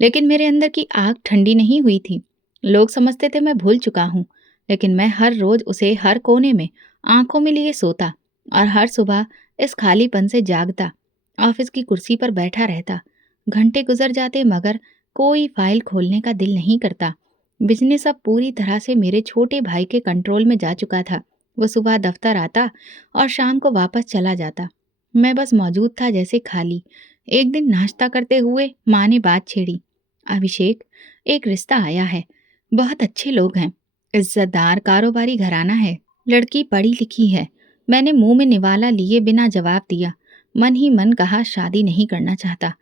लेकिन मेरे अंदर की आग ठंडी नहीं हुई थी। लोग समझते थे मैं भूल चुका हूँ, लेकिन मैं हर रोज उसे हर कोने में आंखों में लिए सोता और हर सुबह इस खालीपन से जागता। ऑफिस की कुर्सी पर बैठा रहता। घंटे गुजर जाते मगर कोई फाइल खोलने का दिल नहीं करता। बिजनेस अब पूरी तरह से मेरे छोटे भाई के कंट्रोल में जा चुका था। वो सुबह दफ्तर आता और शाम को वापस चला जाता। मैं बस मौजूद था, जैसे खाली। एक दिन नाश्ता करते हुए माँ ने बात छेड़ी। अभिषेक, एक रिश्ता आया है। बहुत अच्छे लोग हैं, इज्जतदार कारोबारी घराना है, लड़की पढ़ी लिखी है। मैंने मुंह में निवाला लिए बिना जवाब दिया। मन ही मन कहा शादी नहीं करना चाहता।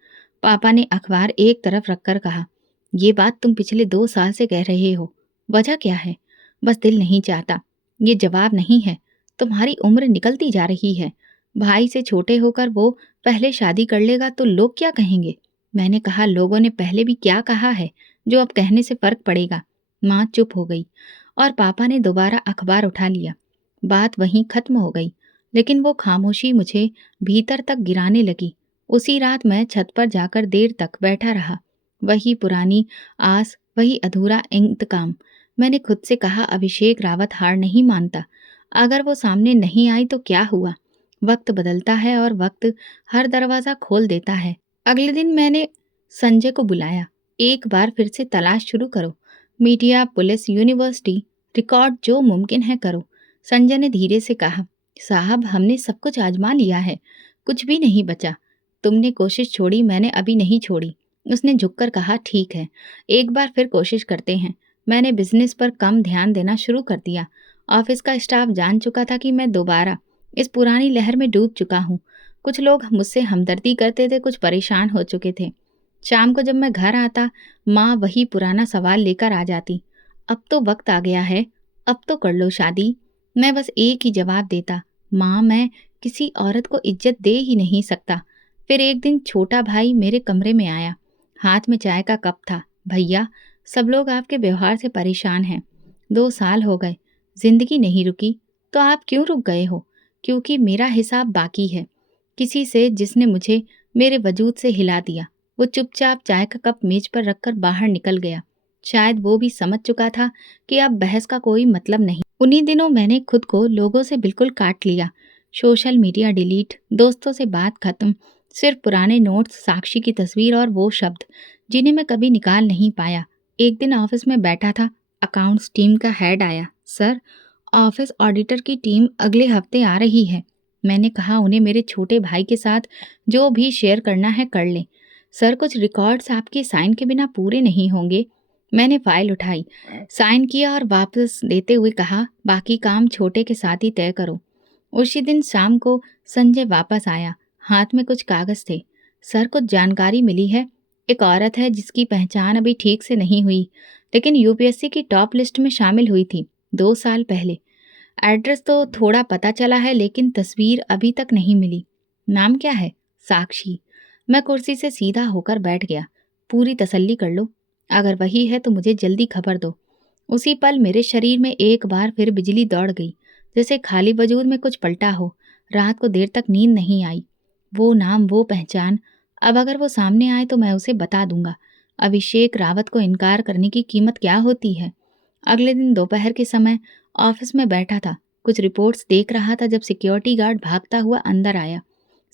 पापा ने अखबार एक तरफ रखकर कहा, ये बात तुम पिछले 2 साल से कह रहे हो, वजह क्या है? बस दिल नहीं चाहता। ये जवाब नहीं है, तुम्हारी उम्र निकलती जा रही है। भाई से छोटे होकर वो पहले शादी कर लेगा तो लोग क्या कहेंगे? मैंने कहा, लोगों ने पहले भी क्या कहा है जो अब कहने से फर्क पड़ेगा? माँ चुप हो गई और पापा ने दोबारा अखबार उठा लिया। बात वहीं खत्म हो गई, लेकिन वो खामोशी मुझे भीतर तक गिराने लगी। उसी रात मैं छत पर जाकर देर तक बैठा रहा। वही पुरानी आस, वही अधूरा इंतकाम। मैंने खुद से कहा, अभिषेक रावत हार नहीं मानता। अगर वो सामने नहीं आई तो क्या हुआ? वक्त बदलता है और वक्त हर दरवाज़ा खोल देता है। अगले दिन मैंने संजय को बुलाया। एक बार फिर से तलाश शुरू करो। मीडिया, पुलिस, यूनिवर्सिटी, रिकॉर्ड, जो मुमकिन है करो। संजय ने धीरे से कहा, साहब हमने सब कुछ आजमा लिया है, कुछ भी नहीं बचा। तुमने कोशिश छोड़ी, मैंने अभी नहीं छोड़ी। उसने झुककर कहा, ठीक है, एक बार फिर कोशिश करते हैं। मैंने बिजनेस पर कम ध्यान देना शुरू कर दिया। ऑफिस का स्टाफ जान चुका था कि मैं दोबारा इस पुरानी लहर में डूब चुका हूँ। कुछ लोग मुझसे हमदर्दी करते थे, कुछ परेशान हो चुके थे। शाम को जब मैं घर आता, माँ वही पुराना सवाल लेकर आ जाती, अब तो वक्त आ गया है, अब तो कर लो शादी। मैं बस एक ही जवाब देता, माँ मैं किसी औरत को इज्जत दे ही नहीं सकता। फिर एक दिन छोटा भाई मेरे कमरे में आया, हाथ में चाय का कप था। भैया, सब लोग आपके व्यवहार से परेशान हैं। 2 साल हो गए, जिंदगी नहीं रुकी, तो आप क्यों रुक गए हो? क्योंकि मेरा हिसाब बाकी है, किसी से जिसने मुझे मेरे वजूद से हिला दिया। वो चुपचाप चाय का कप मेज पर रखकर बाहर निकल गया। शायद वो भी समझ चुका था कि अब बहस का कोई मतलब नहीं। उन्हीं दिनों मैंने खुद को लोगों से बिल्कुल काट लिया। सोशल मीडिया डिलीट, दोस्तों से बात खत्म, सिर्फ पुराने नोट्स, साक्षी की तस्वीर और वो शब्द जिन्हें मैं कभी निकाल नहीं पाया। एक दिन ऑफिस में बैठा था, अकाउंट्स टीम का हेड आया। सर, ऑफिस ऑडिटर की टीम अगले हफ्ते आ रही है। मैंने कहा, उन्हें मेरे छोटे भाई के साथ जो भी शेयर करना है कर लें। सर, कुछ रिकॉर्ड्स आपके साइन के बिना पूरे नहीं होंगे। मैंने फाइल उठाई, साइन किया और वापस देते हुए कहा, बाकी काम छोटे के साथ ही तय करो। उसी दिन शाम को संजय वापस आया, हाथ में कुछ कागज थे। सर, कुछ जानकारी मिली है। एक औरत है जिसकी पहचान अभी ठीक से नहीं हुई, लेकिन यूपीएससी की टॉप लिस्ट में शामिल हुई थी 2 साल पहले। एड्रेस तो थोड़ा पता चला है, लेकिन तस्वीर अभी तक नहीं मिली। नाम क्या है? साक्षी। मैं कुर्सी से सीधा होकर बैठ गया। पूरी तसल्ली कर लो, अगर वही है तो मुझे जल्दी खबर दो। उसी पल मेरे शरीर में एक बार फिर बिजली दौड़ गई, जैसे खाली वजूद में कुछ पलटा हो। रात को देर तक नींद नहीं आई। वो नाम, वो पहचान, अब अगर वो सामने आए तो मैं उसे बता दूंगा अभिषेक रावत को इनकार करने की कीमत क्या होती है। अगले दिन दोपहर के समय ऑफिस में बैठा था, कुछ रिपोर्ट्स देख रहा था, जब सिक्योरिटी गार्ड भागता हुआ अंदर आया।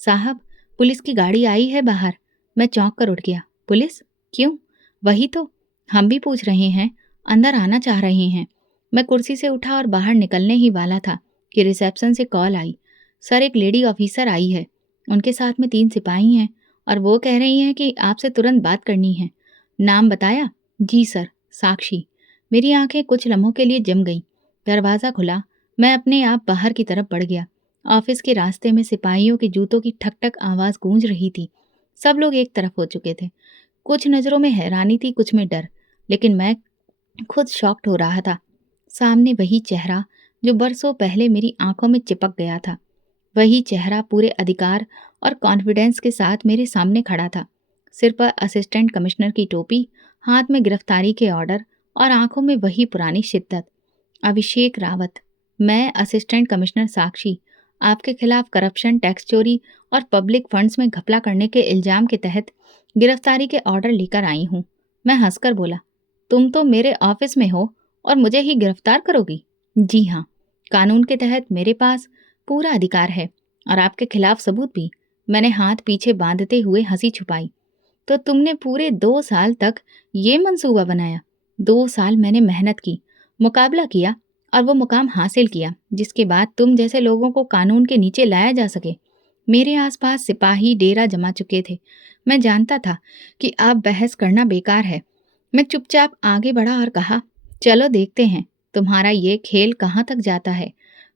साहब, पुलिस की गाड़ी आई है बाहर। मैं चौंक कर उठ गया। पुलिस? क्यों? वही तो हम भी पूछ रहे हैं, अंदर आना चाह रहे हैं। मैं कुर्सी से उठा और बाहर निकलने ही वाला था कि रिसेप्शन से कॉल आई। सर, एक लेडी ऑफिसर आई है, उनके साथ में 3 सिपाही हैं और वो कह रही हैं कि आपसे तुरंत बात करनी है। नाम बताया? जी सर, साक्षी। मेरी आंखें कुछ लम्हों के लिए जम गईं। दरवाज़ा खुला, मैं अपने आप बाहर की तरफ बढ़ गया। ऑफिस के रास्ते में सिपाहियों के जूतों की ठक ठक आवाज़ गूंज रही थी। सब लोग एक तरफ हो चुके थे। कुछ नज़रों में हैरानी थी, कुछ में डर, लेकिन मैं खुद शॉक्ड हो रहा था। सामने वही चेहरा जो बरसों पहले मेरी आंखों में चिपक गया था। वही चेहरा पूरे अधिकार और कॉन्फिडेंस के साथ मेरे सामने खड़ा था। सिर पर असिस्टेंट कमिश्नर की टोपी, हाथ में गिरफ्तारी के ऑर्डर और आंखों में वही पुरानी शिद्दत। अभिषेक रावत, मैं असिस्टेंट कमिश्नर साक्षी, आपके खिलाफ करप्शन, टैक्स चोरी और पब्लिक फंड्स में घपला करने के इल्जाम के तहत गिरफ्तारी के ऑर्डर लेकर आई हूँ। मैं हंसकर बोला, तुम तो मेरे ऑफिस में हो और मुझे ही गिरफ्तार करोगी? जी हाँ, कानून के तहत मेरे पास पूरा अधिकार है और आपके खिलाफ सबूत भी। मैंने हाथ पीछे बांधते हुए हंसी छुपाई। तो तुमने पूरे 2 साल तक ये मंसूबा बनाया? 2 साल मैंने मेहनत की, मुकाबला किया और वो मुकाम हासिल किया जिसके बाद तुम जैसे लोगों को कानून के नीचे लाया जा सके। मेरे आसपास सिपाही डेरा जमा चुके थे। मैं जानता था कि अब बहस करना बेकार है। मैं चुपचाप आगे बढ़ा और कहा, चलो देखते हैं तुम्हारा ये खेल कहाँ तक जाता है।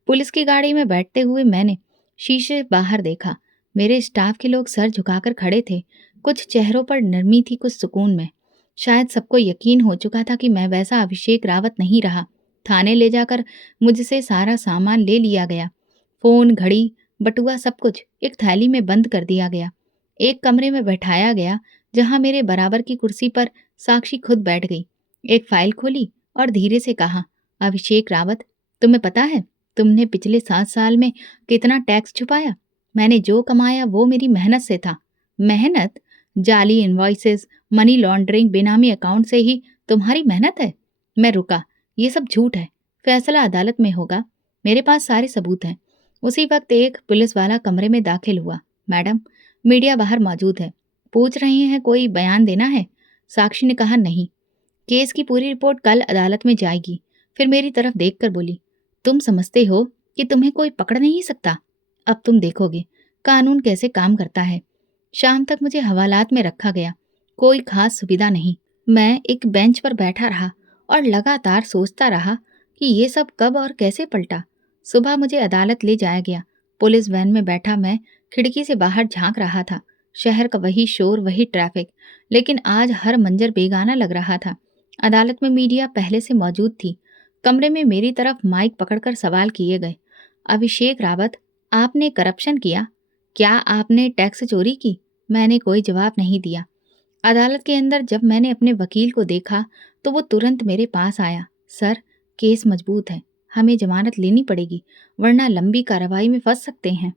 पुलिस की गाड़ी में बैठते हुए मैंने शीशे बाहर देखा। मेरे स्टाफ के लोग सर झुकाकर खड़े थे। कुछ चेहरों पर नरमी थी, कुछ सुकून में। शायद सबको यकीन हो चुका था कि मैं वैसा अभिषेक रावत नहीं रहा। थाने ले जाकर मुझसे सारा सामान ले लिया गया। फोन, घड़ी, बटुआ सब कुछ एक थैली में बंद कर दिया गया। एक कमरे में बैठाया गया जहां मेरे बराबर की कुर्सी पर साक्षी खुद बैठ गई। एक फाइल खोली और धीरे से कहा, अभिषेक रावत, तुम्हें पता है तुमने पिछले 7 साल में कितना टैक्स छुपाया? मैंने जो कमाया वो मेरी मेहनत से था। मेहनत? जाली इनवॉइसेस, मनी लॉन्ड्रिंग, बेनामी अकाउंट से ही तुम्हारी मेहनत है? मैं रुका। ये सब झूठ है। फैसला अदालत में होगा। मेरे पास सारे सबूत हैं। उसी वक्त एक पुलिस वाला कमरे में दाखिल हुआ। मैडम, मीडिया बाहर मौजूद है। पूछ रहे हैं कोई बयान देना है? साक्षी ने कहा, नहीं। केस की पूरी रिपोर्ट कल अदालत में जाएगी। फिर मेरी तरफ देखकर बोली, तुम समझते हो कि तुम्हें कोई पकड़ नहीं सकता? अब तुम देखोगे कानून कैसे काम करता है। शाम तक मुझे हवालात में रखा गया। कोई खास सुविधा नहीं। मैं एक बेंच पर बैठा रहा और लगातार सोचता रहा कि ये सब कब और कैसे पलटा। सुबह मुझे अदालत ले जाया गया। पुलिस वैन में बैठा मैं खिड़की से बाहर झांक रहा था। शहर का वही शोर, वही ट्रैफिक, लेकिन आज हर मंजर बेगाना लग रहा था। अदालत में मीडिया पहले से मौजूद थी। कमरे में मेरी तरफ माइक पकड़कर सवाल किए गए। अभिषेक रावत, आपने करप्शन किया? क्या आपने टैक्स चोरी की? मैंने कोई जवाब नहीं दिया। अदालत के अंदर जब मैंने अपने वकील को देखा तो वो तुरंत मेरे पास आया। सर, केस मजबूत है। हमें जमानत लेनी पड़ेगी, वरना लंबी कार्रवाई में फंस सकते हैं।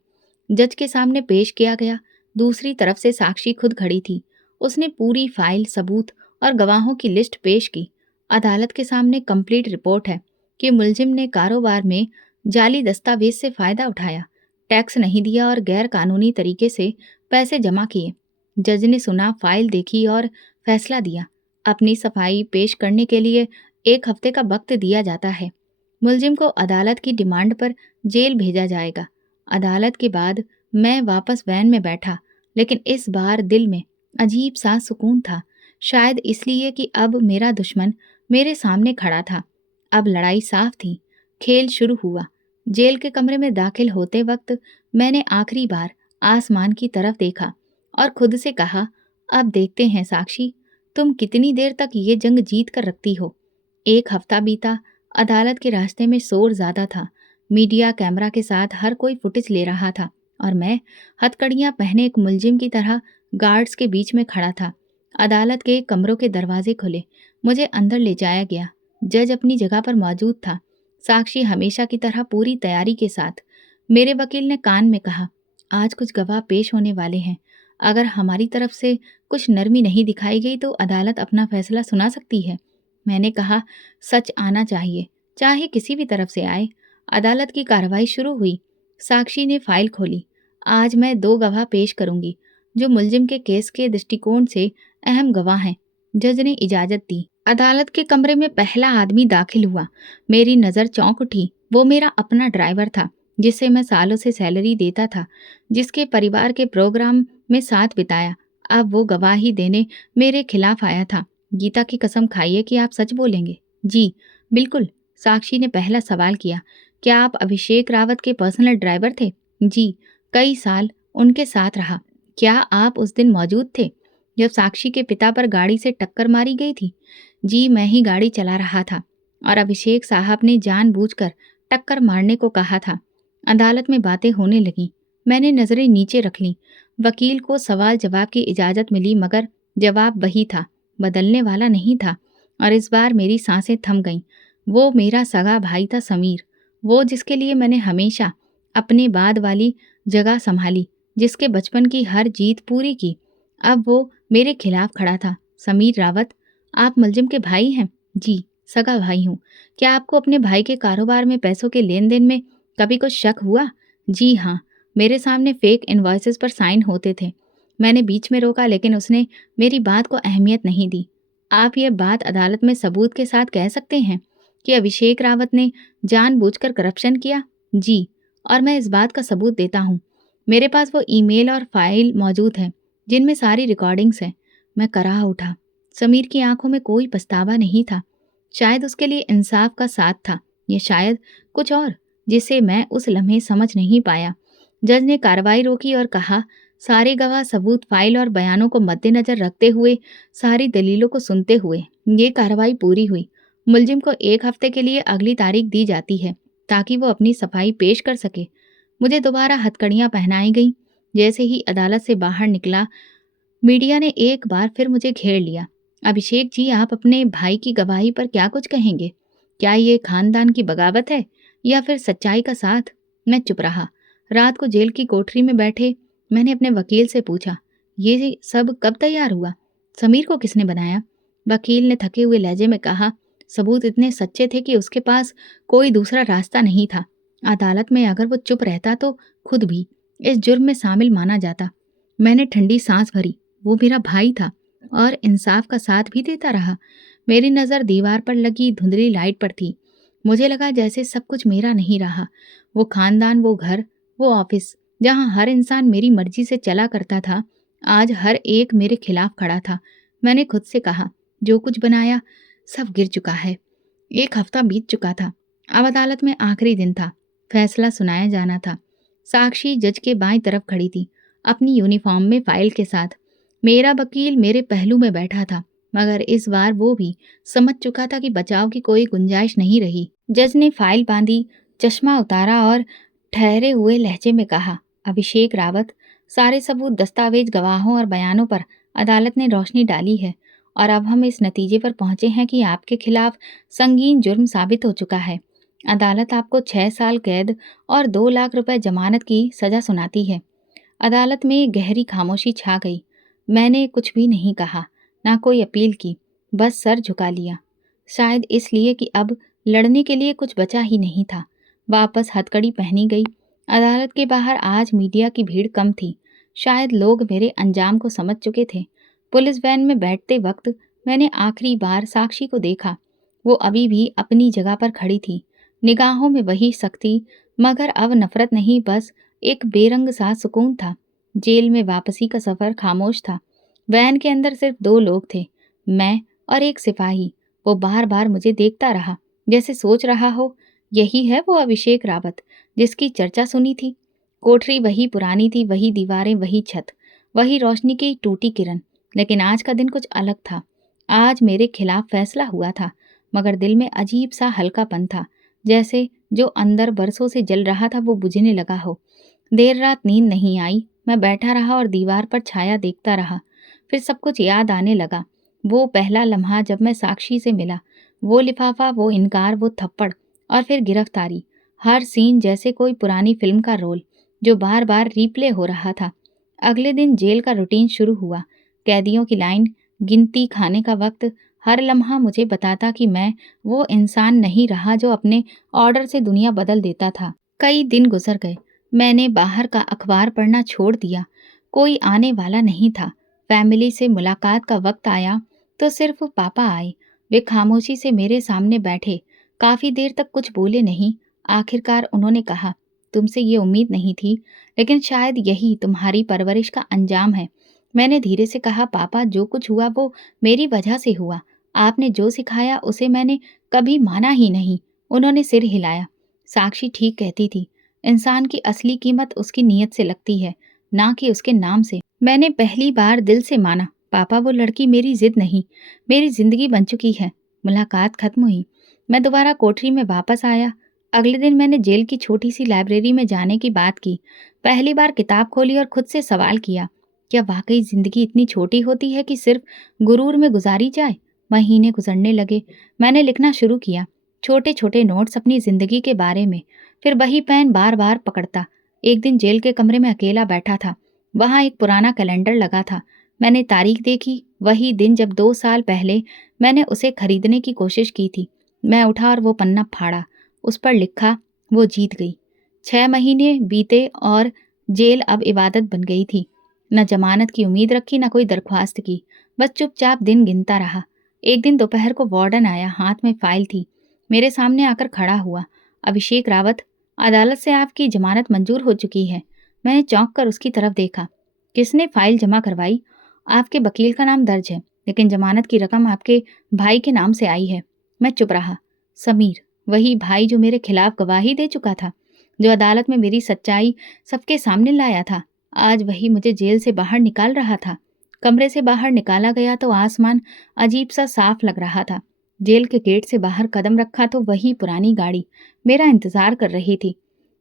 जज के सामने पेश किया गया। दूसरी तरफ से साक्षी खुद खड़ी थी। उसने पूरी फाइल, सबूत और गवाहों की लिस्ट पेश की। अदालत के सामने कंप्लीट रिपोर्ट है कि मुलजिम ने कारोबार में जाली दस्तावेज से फायदा उठाया, टैक्स नहीं दिया और गैर कानूनी तरीके से पैसे जमा किए। जज ने सुना, फाइल देखी और फैसला दिया। अपनी सफाई पेश करने के लिए 1 हफ्ते का वक्त दिया जाता है। मुलजिम को अदालत की डिमांड पर जेल भेजा जाएगा। अदालत के बाद मैं वापस वैन में बैठा, लेकिन इस बार दिल में अजीब सा सुकून था। शायद इसलिए कि अब मेरा दुश्मन मेरे सामने खड़ा था। अब लड़ाई साफ थी। खेल शुरू हुआ। जेल के कमरे में दाखिल होते वक्त मैंने आखिरी बार आसमान की तरफ देखा और खुद से कहा, अब देखते हैं साक्षी, तुम कितनी देर तक ये जंग जीत कर रखती हो। 1 हफ्ता बीता। अदालत के रास्ते में शोर ज्यादा था। मीडिया कैमरा के साथ हर कोई फुटेज ले रहा था और मैं हथकड़ियां पहने एक मुलजिम की तरह गार्ड्स के बीच में खड़ा था। अदालत के कमरों के दरवाजे खुले। मुझे अंदर ले जाया गया। जज अपनी जगह पर मौजूद था। साक्षी हमेशा की तरह पूरी तैयारी के साथ। मेरे वकील ने कान में कहा, आज कुछ गवाह पेश होने वाले हैं। अगर हमारी तरफ से कुछ नरमी नहीं दिखाई गई तो अदालत अपना फैसला सुना सकती है। मैंने कहा, सच आना चाहिए, चाहे किसी भी तरफ से आए। अदालत की कार्रवाई शुरू हुई। साक्षी ने फाइल खोली। आज मैं 2 गवाह पेश करूंगी जो मुलजिम के केस के दृष्टिकोण से अहम गवाह हैं। जज ने इजाजत दी। अदालत के कमरे में पहला आदमी दाखिल हुआ। मेरी नज़र चौंक उठी। वो मेरा अपना ड्राइवर था, जिसे मैं सालों से सैलरी देता था, जिसके परिवार के प्रोग्राम में साथ बिताया। अब वो गवाही देने मेरे खिलाफ आया था। गीता की कसम खाइए कि आप सच बोलेंगे। जी बिल्कुल। साक्षी ने पहला सवाल किया, क्या आप अभिषेक रावत के पर्सनल ड्राइवर थे? जी, कई साल उनके साथ रहा। क्या आप उस दिन मौजूद थे जब साक्षी के पिता पर गाड़ी से टक्कर मारी गई थी? जी, मैं ही गाड़ी चला रहा था और अभिषेक साहब ने जानबूझकर टक्कर मारने को कहा था। अदालत में बातें होने लगीं। मैंने नजरें नीचे रख लीं। वकील को सवाल जवाब की इजाज़त मिली मगर जवाब वही था, बदलने वाला नहीं था। और इस बार मेरी सांसें थम गईं। वो मेरा सगा भाई था समीर, वो जिसके लिए मैंने हमेशा अपने बाद वाली जगह संभाली, जिसके बचपन की हर जीत पूरी की। अब वो मेरे खिलाफ खड़ा था। समीर रावत, आप मुलजिम के भाई हैं? जी, सगा भाई हूँ। क्या आपको अपने भाई के कारोबार में पैसों के लेन-देन में कभी कुछ शक हुआ? जी हाँ, मेरे सामने फेक इनवॉइसेस पर साइन होते थे। मैंने बीच में रोका लेकिन उसने मेरी बात को अहमियत नहीं दी। आप ये बात अदालत में सबूत के साथ कह सकते हैं कि अभिषेक रावत ने जानबूझकर करप्शन किया? जी, और मैं इस बात का सबूत देता हूँ। मेरे पास वो ईमेल और फाइल मौजूद है जिनमें सारी रिकॉर्डिंग्स हैं। मैं कराह उठा। समीर की आंखों में कोई पछतावा नहीं था। शायद उसके लिए इंसाफ का साथ था, या शायद कुछ और जिसे मैं उस लम्हे समझ नहीं पाया। जज ने कार्रवाई रोकी और कहा, सारे गवाह सबूत, फाइल और बयानों को मद्देनजर रखते हुए, सारी दलीलों को सुनते हुए ये कार्रवाई पूरी हुई। मुलजिम को 1 हफ्ते के लिए अगली तारीख दी जाती है ताकि वो अपनी सफाई पेश कर सके। मुझे दोबारा हथकड़ियां पहनाई गईं। जैसे ही अदालत से बाहर निकला, मीडिया ने एक बार फिर मुझे घेर लिया। अभिषेक जी, आप अपने भाई की गवाही पर क्या कुछ कहेंगे? क्या ये खानदान की बगावत है या फिर सच्चाई का साथ? मैं चुप रहा। रात को जेल की कोठरी में बैठे मैंने अपने वकील से पूछा, ये सब कब तैयार हुआ? समीर को किसने बनाया? वकील ने थके हुए लहजे में कहा, सबूत इतने सच्चे थे कि उसके पास कोई दूसरा रास्ता नहीं था। अदालत में अगर वो चुप रहता तो खुद भी इस जुर्म में शामिल माना जाता। मैंने ठंडी सांस भरी। वो मेरा भाई था और इंसाफ का साथ भी देता रहा। मेरी नज़र दीवार पर लगी धुंधली लाइट पर थी। मुझे लगा जैसे सब कुछ मेरा नहीं रहा। वो खानदान, वो घर, वो ऑफिस जहाँ हर इंसान मेरी मर्जी से चला करता था, आज हर एक मेरे खिलाफ खड़ा था। मैंने खुद से कहा, जो कुछ बनाया सब गिर चुका है। 1 हफ्ता बीत चुका था। अब अदालत में आखिरी दिन था। फैसला सुनाया जाना था। साक्षी जज के बाईं तरफ खड़ी थी, अपनी यूनिफॉर्म में फाइल के साथ। मेरा वकील मेरे पहलू में बैठा था, मगर इस बार वो भी समझ चुका था कि बचाव की कोई गुंजाइश नहीं रही। जज ने फाइल बांधी, चश्मा उतारा और ठहरे हुए लहजे में कहा, अभिषेक रावत, सारे सबूत, दस्तावेज, गवाहों और बयानों पर अदालत ने रोशनी डाली है और अब हम इस नतीजे पर पहुंचे हैं कि आपके खिलाफ संगीन जुर्म साबित हो चुका है। अदालत आपको 6 साल कैद और 2 लाख रुपए जमानत की सजा सुनाती है। अदालत में गहरी खामोशी छा गई। मैंने कुछ भी नहीं कहा, ना कोई अपील की, बस सर झुका लिया। शायद इसलिए कि अब लड़ने के लिए कुछ बचा ही नहीं था। वापस हथकड़ी पहनी गई। अदालत के बाहर आज मीडिया की भीड़ कम थी। शायद लोग मेरे अंजाम को समझ चुके थे। पुलिस वैन में बैठते वक्त मैंने आखिरी बार साक्षी को देखा। वो अभी भी अपनी जगह पर खड़ी थी, निगाहों में वही सख्ती, मगर अब नफरत नहीं, बस एक बेरंग सा सुकून था। जेल में वापसी का सफर खामोश था। वैन के अंदर सिर्फ 2 लोग थे, मैं और एक सिपाही। वो बार बार मुझे देखता रहा, जैसे सोच रहा हो, यही है वो अभिषेक रावत जिसकी चर्चा सुनी थी। कोठरी वही पुरानी थी, वही दीवारें, वही छत, वही रोशनी की टूटी किरण। लेकिन आज का दिन कुछ अलग था। आज मेरे खिलाफ फैसला हुआ था, मगर दिल में अजीब सा हल्कापन था, जैसे जो अंदर बरसों से जल रहा था वो बुझने लगा हो। देर रात नींद नहीं आई। मैं बैठा रहा और दीवार पर छाया देखता रहा। फिर सब कुछ याद आने लगा। वो पहला लम्हा जब मैं साक्षी से मिला, वो लिफाफा, वो इनकार, वो थप्पड़ और फिर गिरफ्तारी। हर सीन जैसे कोई पुरानी फिल्म का रोल जो बार बार रिप्ले हो रहा था। अगले दिन जेल का रूटीन शुरू हुआ। कैदियों की लाइन, गिनती, खाने का वक्त, हर लम्हा मुझे बताता कि मैं वो इंसान नहीं रहा जो अपने ऑर्डर से दुनिया बदल देता था। कई दिन गुजर गए। मैंने बाहर का अखबार पढ़ना छोड़ दिया। कोई आने वाला नहीं था। फैमिली से मुलाकात का वक्त आया तो सिर्फ पापा आए। वे खामोशी से मेरे सामने बैठे, काफी देर तक कुछ बोले नहीं। आखिरकार उन्होंने कहा, तुमसे ये उम्मीद नहीं थी, लेकिन शायद यही तुम्हारी परवरिश का अंजाम है। मैंने धीरे से कहा, पापा, जो कुछ हुआ वो मेरी वजह से हुआ। आपने जो सिखाया उसे मैंने कभी माना ही नहीं। उन्होंने सिर हिलाया। साक्षी ठीक कहती थी, इंसान की असली कीमत उसकी नीयत से लगती है, ना कि उसके नाम से। मैंने पहली बार दिल से माना, पापा, वो लड़की मेरी जिद नहीं, मेरी जिंदगी बन चुकी है। मुलाकात खत्म हुई। मैं दोबारा कोठरी में वापस आया। अगले दिन मैंने जेल की छोटी सी लाइब्रेरी में जाने की बात की, पहली बार किताब खोली और खुद से सवाल किया, क्या वाकई जिंदगी इतनी छोटी होती है कि सिर्फ गुरूर में गुजारी जाए? महीने गुजरने लगे। मैंने लिखना शुरू किया, छोटे छोटे नोट्स अपनी जिंदगी के बारे में। फिर वही पेन बार बार पकड़ता। एक दिन जेल के कमरे में अकेला बैठा था। वहां एक पुराना कैलेंडर लगा था। मैंने तारीख देखी, वही दिन जब 2 साल पहले मैंने उसे खरीदने की कोशिश की थी। मैं उठा और वो पन्ना फाड़ा। उस पर लिखा, वो जीत गई। 6 महीने बीते और जेल अब इबादत बन गई थी। न जमानत की उम्मीद रखी, न कोई दरख्वास्त की। बस चुपचाप दिन गिनता रहा। एक दिन दोपहर को वार्डन आया, हाथ में फाइल थी। मेरे सामने आकर खड़ा हुआ। अभिषेक रावत, अदालत से आपकी जमानत मंजूर हो चुकी है। मैंने चौंक कर उसकी तरफ देखा। किसने फाइल जमा करवाई? आपके वकील का नाम दर्ज है, लेकिन जमानत की रकम आपके भाई के नाम से आई है। मैं चुप रहा। समीर, वही भाई जो मेरे खिलाफ गवाही दे चुका था, जो अदालत में मेरी सच्चाई सबके सामने लाया था, आज वही मुझे जेल से बाहर निकाल रहा था। कमरे से बाहर निकाला गया तो आसमान अजीब सा साफ लग रहा था। जेल के गेट से बाहर कदम रखा तो वही पुरानी गाड़ी मेरा इंतजार कर रही थी।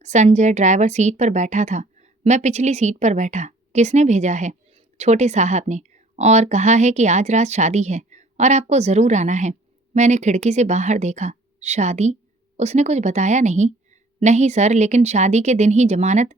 संजय ड्राइवर सीट पर बैठा था। मैं पिछली सीट पर बैठा। किसने भेजा है? छोटे साहब ने, और कहा है कि आज रात शादी है और आपको जरूर आना है। मैंने खिड़की से बाहर देखा। शादी? उसने कुछ बताया नहीं? नहीं सर, लेकिन शादी के दिन ही जमानत,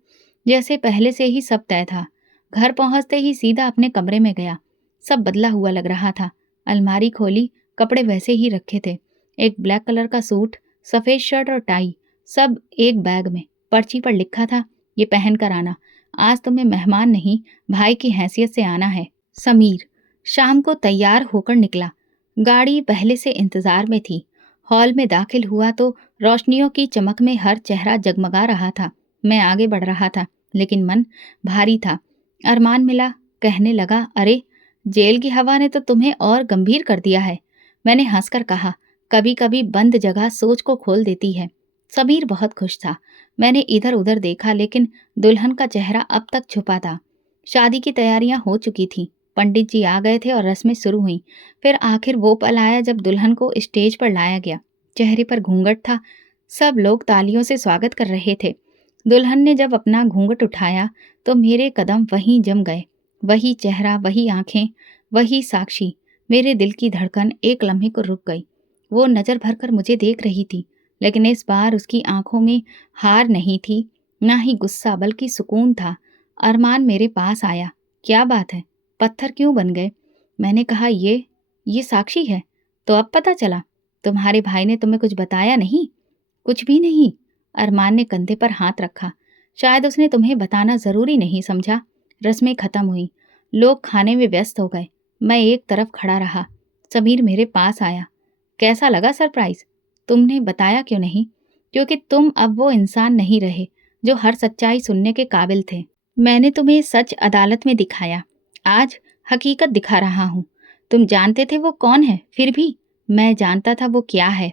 जैसे पहले से ही सब तय था। घर पहुंचते ही सीधा अपने कमरे में गया। सब बदला हुआ लग रहा था। अलमारी खोली, कपड़े वैसे ही रखे थे। एक ब्लैक कलर का सूट, सफेद शर्ट और टाई, सब एक बैग में। पर्ची पर लिखा था, ये पहन कर आना। आज तुम्हें मेहमान नहीं, भाई की हैसियत से आना है। समीर शाम को तैयार होकर निकला। गाड़ी पहले से इंतजार में थी। हॉल में दाखिल हुआ तो रोशनियों की चमक में हर चेहरा जगमगा रहा था। मैं आगे बढ़ रहा था, लेकिन मन भारी था। अरमान मिला, कहने लगा, अरे जेल की हवा ने तो तुम्हें और गंभीर कर दिया है। मैंने हंसकर कहा, कभी कभी बंद जगह सोच को खोल देती है। समीर बहुत खुश था। मैंने इधर उधर देखा, लेकिन दुल्हन का चेहरा अब तक छुपा था। शादी की तैयारियां हो चुकी थीं। पंडित जी आ गए थे और रस्में शुरू हुईं। फिर आखिर वो पल आया जब दुल्हन को स्टेज पर लाया गया। चेहरे पर घूंघट था। सब लोग तालियों से स्वागत कर रहे थे। दुल्हन ने जब अपना घूंघट उठाया तो मेरे कदम वहीं जम गए। वही चेहरा, वही आंखें, वही साक्षी। मेरे दिल की धड़कन एक लम्हे को रुक गई। वो नजर भरकर मुझे देख रही थी, लेकिन इस बार उसकी आंखों में हार नहीं थी, ना ही गुस्सा, बल्कि सुकून था। अरमान मेरे पास आया। क्या बात है, पत्थर क्यों बन गए? मैंने कहा, ये साक्षी है। तो अब पता चला? तुम्हारे भाई ने तुम्हें कुछ बताया नहीं? कुछ भी नहीं। अरमान ने कंधे पर हाथ रखा। शायद उसने तुम्हें बताना जरूरी नहीं समझा। रस्में खत्म हुई। लोग खाने में व्यस्त हो गए। मैं एक तरफ खड़ा रहा। समीर मेरे पास आया। कैसा लगा सरप्राइज? तुमने बताया क्यों नहीं? क्योंकि तुम अब वो इंसान नहीं रहे जो हर सच्चाई सुनने के काबिल थे। मैंने तुम्हें सच अदालत में दिखाया। आज हकीकत दिखा रहा हूँ। तुम जानते थे वो कौन है, फिर भी मैं जानता था वो क्या है।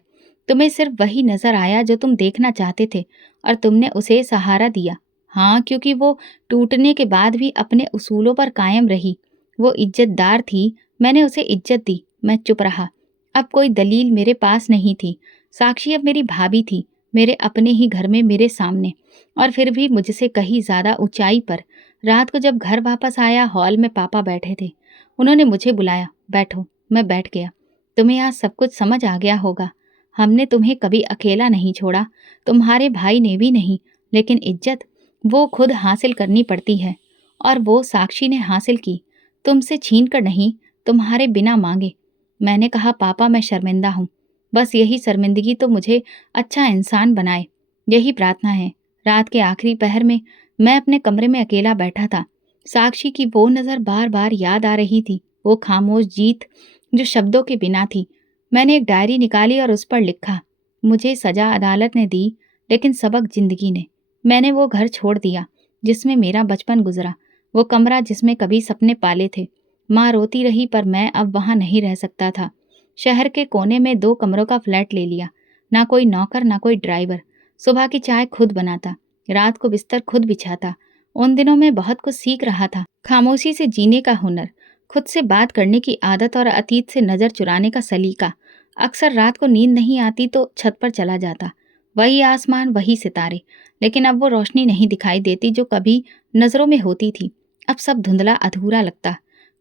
तुम्हें सिर्फ वही नजर आया जो तुम देखना चाहते थे, और तुमने उसे सहारा दिया। हाँ, क्योंकि वो टूटने के बाद भी अपने उसूलों पर कायम रही। वो इज्जतदार थी, मैंने उसे इज्जत दी। मैं चुप रहा। अब कोई दलील मेरे पास नहीं थी। साक्षी अब मेरी भाभी थी, मेरे अपने ही घर में, मेरे सामने, और फिर भी मुझसे कहीं ज्यादा ऊंचाई पर। रात को जब घर वापस आया, हॉल में पापा बैठे थे। उन्होंने मुझे बुलाया, बैठो। मैं बैठ गया। तुम्हें आज सब कुछ समझ आ गया होगा। हमने तुम्हें कभी अकेला नहीं छोड़ा, तुम्हारे भाई ने भी नहीं, लेकिन इज्जत वो खुद हासिल करनी पड़ती है, और वो साक्षी ने हासिल की, तुमसे छीन कर नहीं, तुम्हारे बिना मांगे। मैंने कहा, पापा मैं शर्मिंदा हूँ। बस यही शर्मिंदगी तो मुझे अच्छा इंसान बनाए, यही प्रार्थना है। रात के आखिरी पहर में मैं अपने कमरे में अकेला बैठा था। साक्षी की वो नज़र बार बार याद आ रही थी, वो खामोश जीत जो शब्दों के बिना थी। मैंने एक डायरी निकाली और उस पर लिखा, मुझे सजा अदालत ने दी, लेकिन सबक जिंदगी ने। मैंने वो घर छोड़ दिया जिसमें मेरा बचपन गुजरा, वो कमरा जिसमें कभी सपने पाले थे। माँ रोती रही, पर मैं अब वहाँ नहीं रह सकता था। शहर के कोने में 2 कमरों का फ्लैट ले लिया। ना कोई नौकर, ना कोई ड्राइवर। सुबह की चाय खुद बनाता, रात को बिस्तर खुद बिछाता। उन दिनों में बहुत कुछ सीख रहा था। खामोशी से जीने का हुनर, खुद से बात करने की आदत, और अतीत से नजर चुराने का सलीका। अक्सर रात को नींद नहीं आती तो छत पर चला जाता। वही आसमान, वही सितारे, लेकिन अब वो रोशनी नहीं दिखाई देती जो कभी नज़रों में होती थी। अब सब धुंधला अधूरा लगता।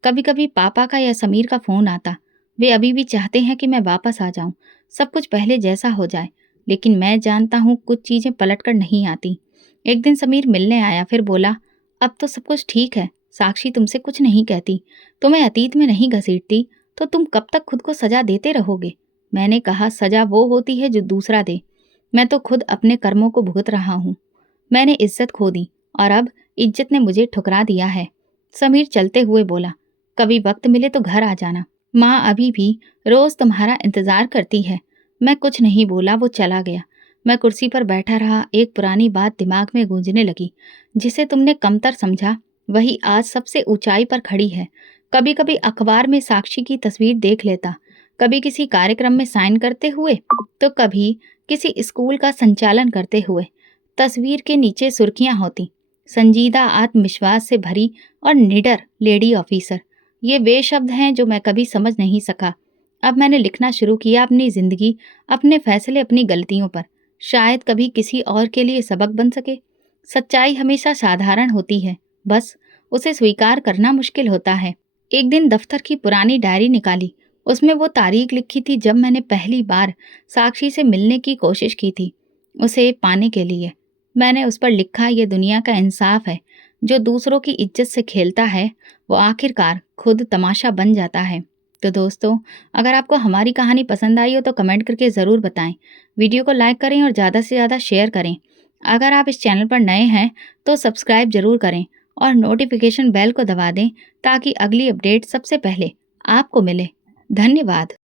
कभी कभी पापा का या समीर का फ़ोन आता। वे अभी भी चाहते हैं कि मैं वापस आ जाऊं, सब कुछ पहले जैसा हो जाए। लेकिन मैं जानता हूँ कुछ चीज़ें पलट कर नहीं आती। एक दिन समीर मिलने आया, फिर बोला, अब तो सब कुछ ठीक है, साक्षी तुमसे कुछ नहीं कहती, तुम्हें अतीत में नहीं घसीटती, तो तुम कब तक खुद को सजा देते रहोगे? मैंने कहा, सजा वो होती है जो दूसरा दे, मैं तो खुद अपने कर्मों को भुगत रहा हूँ। मैंने इज्जत खो दी और अब इज्जत ने मुझे ठुकरा दिया है। समीर चलते हुए बोला, कभी वक्त मिले तो घर आ जाना, माँ अभी भी रोज तुम्हारा इंतजार करती है। मैं कुछ नहीं बोला, वो चला गया। मैं कुर्सी पर बैठा रहा। एक पुरानी बात दिमाग में गूंजने लगी। जिसे तुमने कमतर समझा, वही आज सबसे ऊंचाई पर खड़ी है। कभी कभी अखबार में साक्षी की तस्वीर देख लेता, कभी किसी कार्यक्रम में साइन करते हुए, तो कभी किसी स्कूल का संचालन करते हुए। तस्वीर के नीचे सुर्खियां होती, संजीदा, आत्मविश्वास से भरी और निडर लेडी ऑफिसर। ये वे शब्द हैं जो मैं कभी समझ नहीं सका। अब मैंने लिखना शुरू किया अपनी जिंदगी, अपने फैसले, अपनी गलतियों पर। शायद कभी किसी और के लिए सबक बन सके। सच्चाई हमेशा साधारण होती है, बस उसे स्वीकार करना मुश्किल होता है। एक दिन दफ्तर की पुरानी डायरी निकाली। उसमें वो तारीख लिखी थी जब मैंने पहली बार साक्षी से मिलने की कोशिश की थी, उसे पाने के लिए। मैंने उस पर लिखा, ये दुनिया का इंसाफ है, जो दूसरों की इज्जत से खेलता है वो आखिरकार खुद तमाशा बन जाता है। तो दोस्तों, अगर आपको हमारी कहानी पसंद आई हो तो कमेंट करके ज़रूर बताएं। वीडियो को लाइक करें और ज़्यादा से ज़्यादा शेयर करें। अगर आप इस चैनल पर नए हैं तो सब्सक्राइब जरूर करें और नोटिफिकेशन बेल को दबा दें ताकि अगली अपडेट सबसे पहले आपको मिले। धन्यवाद।